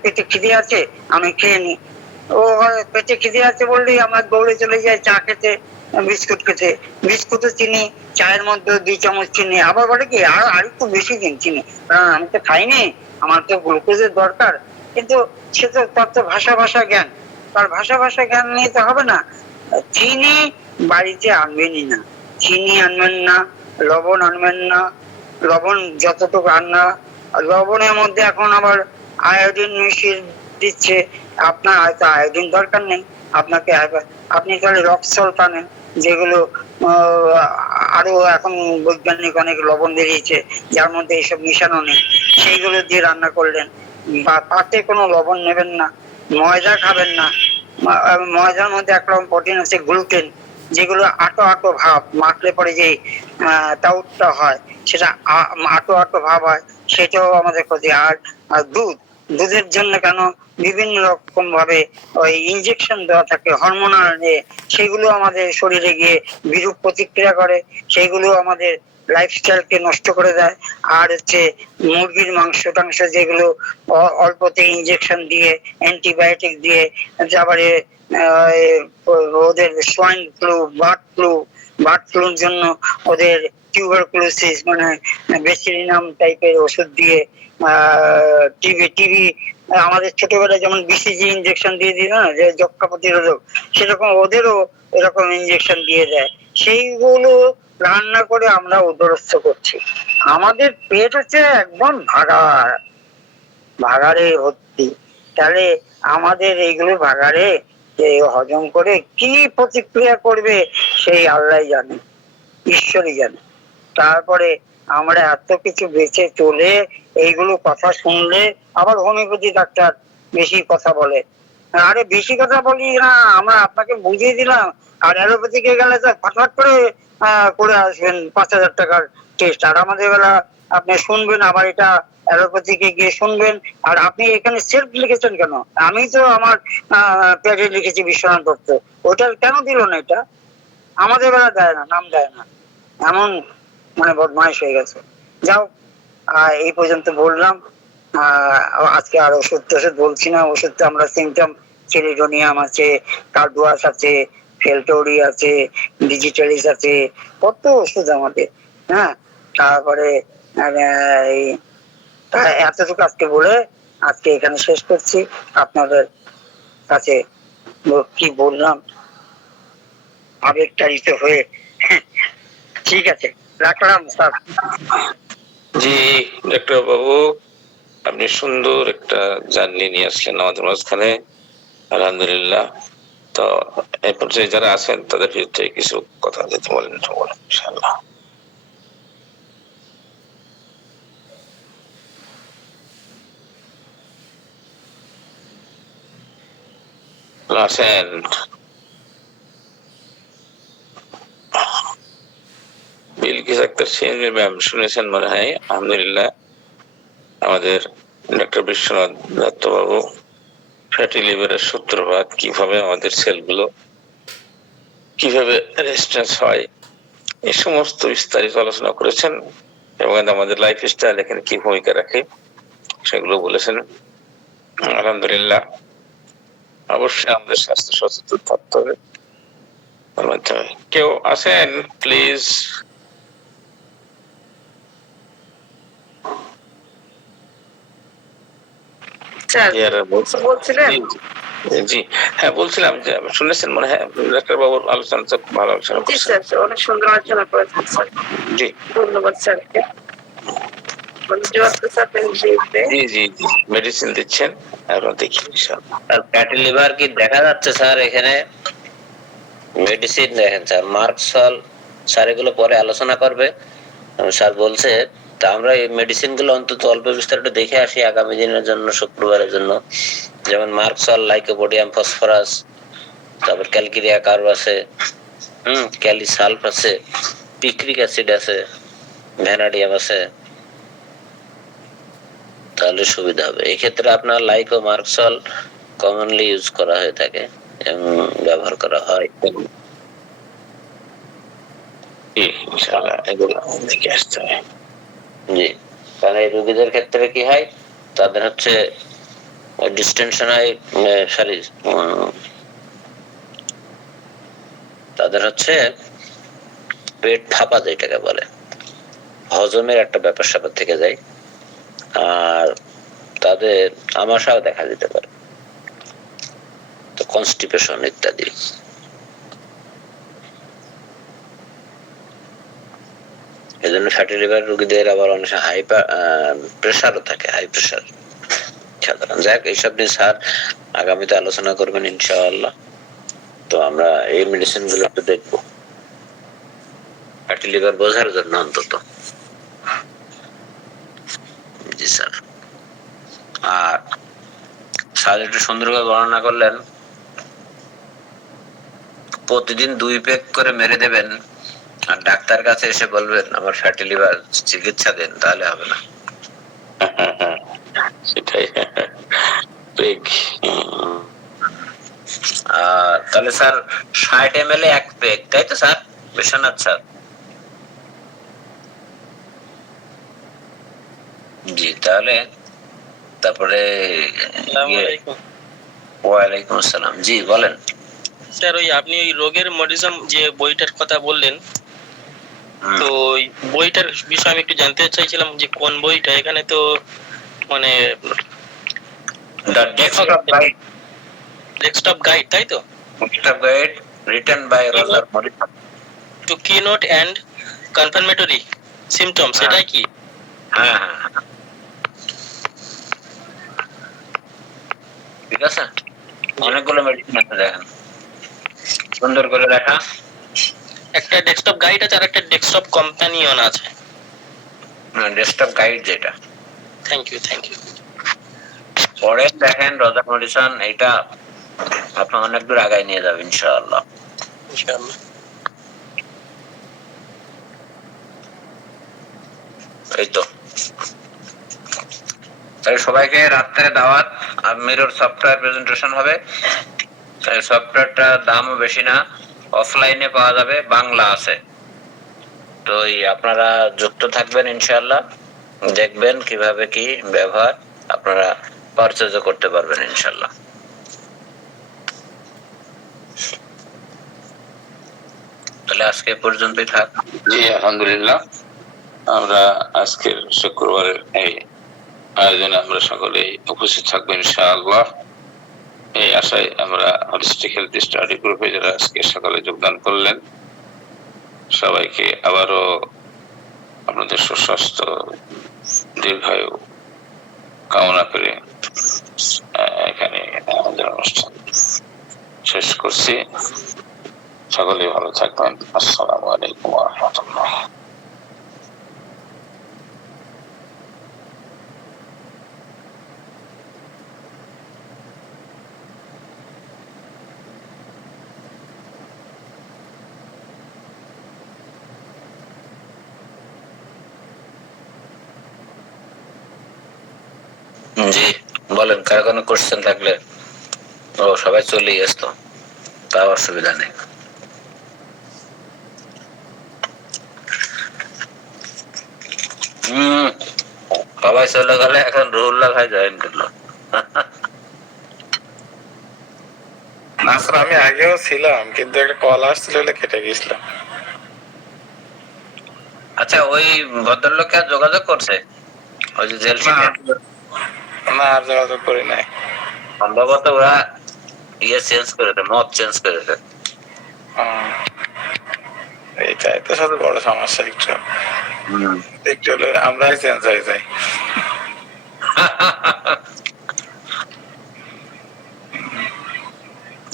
পেটে খিদে আছে আমি খেয়ে নি, ও পেটে খিদে আছে বললেই আমরা দৌড়ে চলে যাই চা খেতে, বিস্কুট খেতে। বিস্কুটও চিনি, চায়ের মধ্যে 2 চামচ চিনি, আবার বলে কি আর একটু বেশি দিন চিনি, কারণ আমি তো খাইনি, আমার তো গ্লুকোজের দরকার। কিন্তু সে তো তার তো ভাষা ভাষা জ্ঞান, তার ভাষা ভাষা জ্ঞান নিয়ে তো হবে না। চিনি বাড়িতে আনবেনই না, চিনি আনবেন না, লবণ আনবেন না, লবণ যতটুকু রান্না, লবণের মধ্যে এখন আবার আয়োডিন মিশিয়ে দিচ্ছে। আপনার হয়তো আয়োডিন দরকার নেই, আপনাকে আপনি তাহলে রক সল্ট আনেন, যেগুলো আরো এখন বৈজ্ঞানিক অনেক লবণ বেরিয়েছে যার মধ্যে এইসব মিশানো নেই, সেইগুলো দিয়ে রান্না করলেন। বা পাতে কোনো লবণ নেবেন না, ময়দা খাবেন না। ময়দার মধ্যে একরকম প্রোটিন আছে গ্লুটেন, যেগুলো আটো আটো ভাব, মাখলে পরে যে টাউটটা হয় সেটা আটো আটো ভাব হয়, সেটাও আমাদের ক্ষতি। আর দুধের জন্য কেন বিভিন্ন রকম ভাবে ওই ইনজেকশন দেওয়া থাকে হরমোনাল, সেগুলো আমাদের শরীরে গিয়ে বিরূপ প্রতিক্রিয়া করে, সেগুলো আমাদের লাইফস্টাইলকে নষ্ট করে দেয়। আর হচ্ছে মুরগির মাংস টাংস যেগুলো অল্পতে ইনজেকশন দিয়ে, অ্যান্টিবায়োটিক দিয়ে, তারপরে ওদের সোয়াইন ফ্লু, বার্ড ফ্লুর জন্য ওদের টিউবারকুলোসিস মানে বেসিলিনাম টাইপের ওষুধ দিয়ে, টিবি আমাদের ছোটবেলায় যেমন বিসিজি ইনজেকশন দিয়ে দিল না, যে যক্ষ্মা প্রতিরোধক, সেরকম ওদেরও এরকম ইনজেকশন দিয়ে দেয়। সেইগুলো রান্না করে আমরা উদরস্থ করছি। আমাদের পেট হচ্ছে একদম ভাগাড়ে ভর্তি। তাহলে আমাদের এইগুলো ভাগাড়ে হজম করে কি প্রতিক্রিয়া করবে সেই আল্লাহ জানে, ঈশ্বরই জানে। তারপরে আমরা এত কিছু বেঁচে চলে এইগুলো কথা শুনলে আবার হোমিওপ্যাথি ডাক্তার বেশি কথা বলে। আরে বেশি কথা বলি না, আমরা আপনাকে বুঝিয়ে দিলাম, আর অ্যালোপ্যাথিকে গেলে তো ফটফট করে আসবেন 5,000 টাকার টেস্ট, আর আমাদের বেলা আপনি শুনবেন, আবার এটা অ্যালোপ্যাথিকে গিয়ে শুনবেন। আর আপনি এখানে সেলফ লিখেছেন কেন? আমি তো আমার প্যাডে লিখেছি বিশ্বনাথ দত্ত, ওটা কেন দিল না? এটা আমাদের বেলা দেয় না, নাম দেয় না, এমন মানে বদমাইশ হয়ে গেছে। যাও, এই পর্যন্ত বললাম। আজকে আর ওষুধ টষুধ বলছি না, ওষুধ তো আমরা সিমটম, সেলিডোনিয়াম আছে, কার্ডুয়াস আছে, ফেলটোরি আছে, ডিজিটালিস আছে, কত ওষুধ আমাদের। হ্যাঁ, তারপরে এতটুকু আজকে বলে আজকে এখানে শেষ করছি। আপনাদের কাছে কি বললাম আবেগতাড়িত হয়ে। ঠিক আছে, রাখলাম স্যার। জি ডাক্তার বাবু, আপনি সুন্দর একটা জার্নি নিয়ে আসলেন আমাদের মাঝখানে, আলহামদুলিল্লাহ। তো এই পর্যায়ে যারা আছেন তাদের বিরুদ্ধে কিছু কথা দিতে বলেন ইনশাআল্লাহ। আছেন বিলকিস আক্তার সিএনবি ম্যাম, শুনেছেন মনে হয়। আলহামদুলিল্লাহ, আমাদের ডক্টর বিশ্বনাথ দত্ত বাবু ফ্যাটি লিভারের সূত্রপাত, কিভাবে আমাদের সেলগুলো কিভাবে রেজিস্ট্যান্স হয়, এই সমস্ত বিস্তারিত আলোচনা করেছেন, এবং আমাদের লাইফ স্টাইল এখানে কি ভূমিকা রাখে সেগুলো বলেছেন। আলহামদুলিল্লাহ, অবশ্যই আমাদের স্বাস্থ্য সচেতন থাকতে হবে। কেউ আছেন প্লিজ? জি হ্যাঁ, বলছিলাম যে শুনেছেন মনে হয় ডাক্তার বাবুর আলোচনা, তো ভালো আলোচনা করেছেন, অনেক সুন্দর আলোচনা করেছেন স্যার। জি ধন্যবাদ স্যারকে। জি জি জি, মেডিসিন দিচ্ছেন, আমরা দেখি ইনশাআল্লাহ। আর ফ্যাটি লিভার কি দেখা যাচ্ছে স্যার? এখানে মেডিসিন দেখেন স্যার, মার্কসল স্যার এগুলো পরে আলোচনা করবে। স্যার বলছে তা আমরা এই মেডিসিন গুলো অন্তত অল্প বিস্তারিত দেখে আসি আগামী দিনের জন্য, শুক্রবারের জন্য। যেমন মার্কসল, লাইকোপোডিয়াম, ফসফরাস, তারপর ক্যালকিরিয়া কার্ব আছে, ক্যালিসালফ আছে, পিক্রিক অ্যাসিড আছে, ভ্যানাডিয়াম আছে, তাহলে সুবিধা হবে। এই ক্ষেত্রে আপনার লাইকো মার্কসল কমনলি ইউজ করা হয়ে থাকে এবং ব্যবহার করা হয়। ইনশাআল্লাহ এগুলো দেখে আসতে হবে। জি, কারণ এই রোগীদের ক্ষেত্রে কি হয়, তাদের হচ্ছে ডিস্টেনশন হয়, সরি, তাদের হচ্ছে পেট ফাঁপা যেটাকে বলে, হজমের একটা ব্যাপার স্যাপার থেকে যায়, আর তাদের আমাশাও দেখা দিতে পারে, তো কনস্টিপেশন ইত্যাদি। এজন্য ফ্যাটি লিভার রোগীদের আবার অনেক হাই প্রেসারও থাকে, হাই প্রেসার সাধারণ। যাক, এইসব নিয়ে স্যার আগামীতে আলোচনা করবেন ইনশাআল্লাহ। তো আমরা এই মেডিসিন গুলো একটু দেখবো ফ্যাটি লিভার বোঝার জন্য অন্তত। জি স্যার। আর স্যার একটু সুন্দরভাবে বর্ণনা করলেন, প্রতিদিন 2 পেগ করে মেরে দেবেন আর ডাক্তার কাছে এসে বলবেন আমার ফ্যাটি লিভার, চিকিৎসা দেন, তাহলে হবে না। সেটাই। তাহলে স্যার 60 ml 1 পেগ, তাই তো স্যার বিশ্বনাথ স্যার? জি, তাহলে তারপরে ওয়ালাইকুম আসসালাম। জি বলেন স্যার। ওই আপনি ওই রোগের মডিজম যে বইটার কথা বললেন, তো ওই বইটার বিষয়ে আমি একটু জানতে চাইছিলাম যে কোন বইটা। এখানে তো মানে ডেস্কটপ গাইড, তাই তো? Desktop guide written by Roger Morrison to keynote and confirmatory symptoms, এটাই কি? হ্যাঁ, ঠিক আছে। অনেকগুলো মেডিসিন আছে, দেখেন সুন্দর করে লেখা। একটা ডেস্কটপ গাইড আছে আর একটা ডেস্কটপ কম্পানিয়ন আছে। ডেস্কটপ গাইড যেটা। Thank you. পরে দেখেন রজার মরিসন, এটা আপনার অনেক দূর আগায় নিয়ে যাবে ইনশাআল্লাহ। এই তো, তাহলে সবাইকে রাত্রে দাওয়াত। মিরর সফটওয়্যার প্রেজেন্টেশন হবে। সফটওয়্যারটা দামও বেশি না, অফলাইনে পাওয়া যাবে, বাংলা আছে। তো আপনারা যুক্ত থাকবেন ইনশাআল্লাহ, দেখবেন কিভাবে কি ব্যবহার, আপনারা পারচেজও করতে পারবেন ইনশাআল্লাহ। তাহলে আজকে পর্যন্তই থাক। জি আলহামদুলিল্লাহ, আমরা আজকের শুক্রবারের এই আয়োজনে আমরা সকলেই উপস্থিত থাকবো ইনশাআল্লাহ। এই আশায় আমরা হলিস্টিক হেলথ স্টাডি গ্রুপে যারা আজকে সকালে যোগদান করলেন, সবাইকে আবারও আপনাদের সুস্বাস্থ্য দীর্ঘায়ু কামনা করে এখানে আমাদের অনুষ্ঠান শেষ করছি। সকলেই ভালো থাকবেন। আসসালামু আলাইকুম ওয়া রাহমাতুল্লাহ। জি বলেন, কার কোনো কোশ্চেন থাকলে। ও সবাই চলে আসতো, তাও অসুবিধা নেই। সবাই চলে গেলে এখন রুহুল্লাহ ভাই জয়েন করলো। না স্যার, আমি আগেও ছিলাম কিন্তু একটা কল আসছিল বলে কেটে গেছিলাম। আচ্ছা, ওই ভদ্রলোককে যোগাযোগ করছে ওই যে জেল থেকে? না, আর যোগাযোগ করি নাই। সম্ভবত ওরা চেঞ্জ করেছে, মত চেঞ্জ করেছে। এইটাই তো সবচেয়ে বড় সমস্যা। একটু হলে আমরাই চেঞ্জ হয়ে যাই।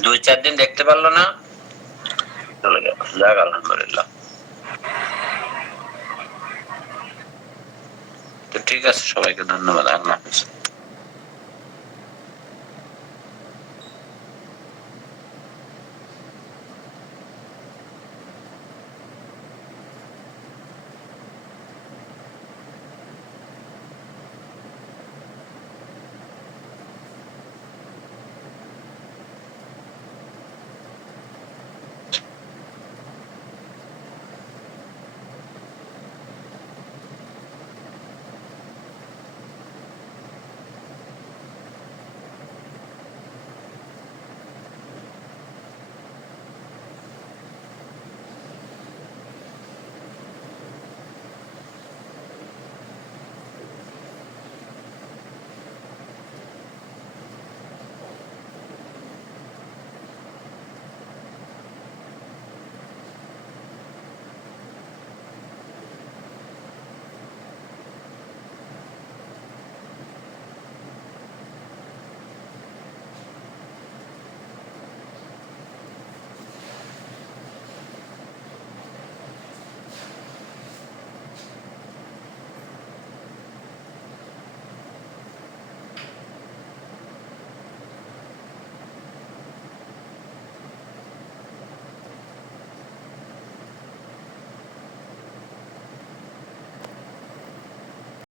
2-4 দিন দেখতে পারলো না, চলে গেল। যাক আলহামদুলিল্লাহ। তো ঠিক আছে, সবাইকে ধন্যবাদ। আল্লাহ হাফেজ।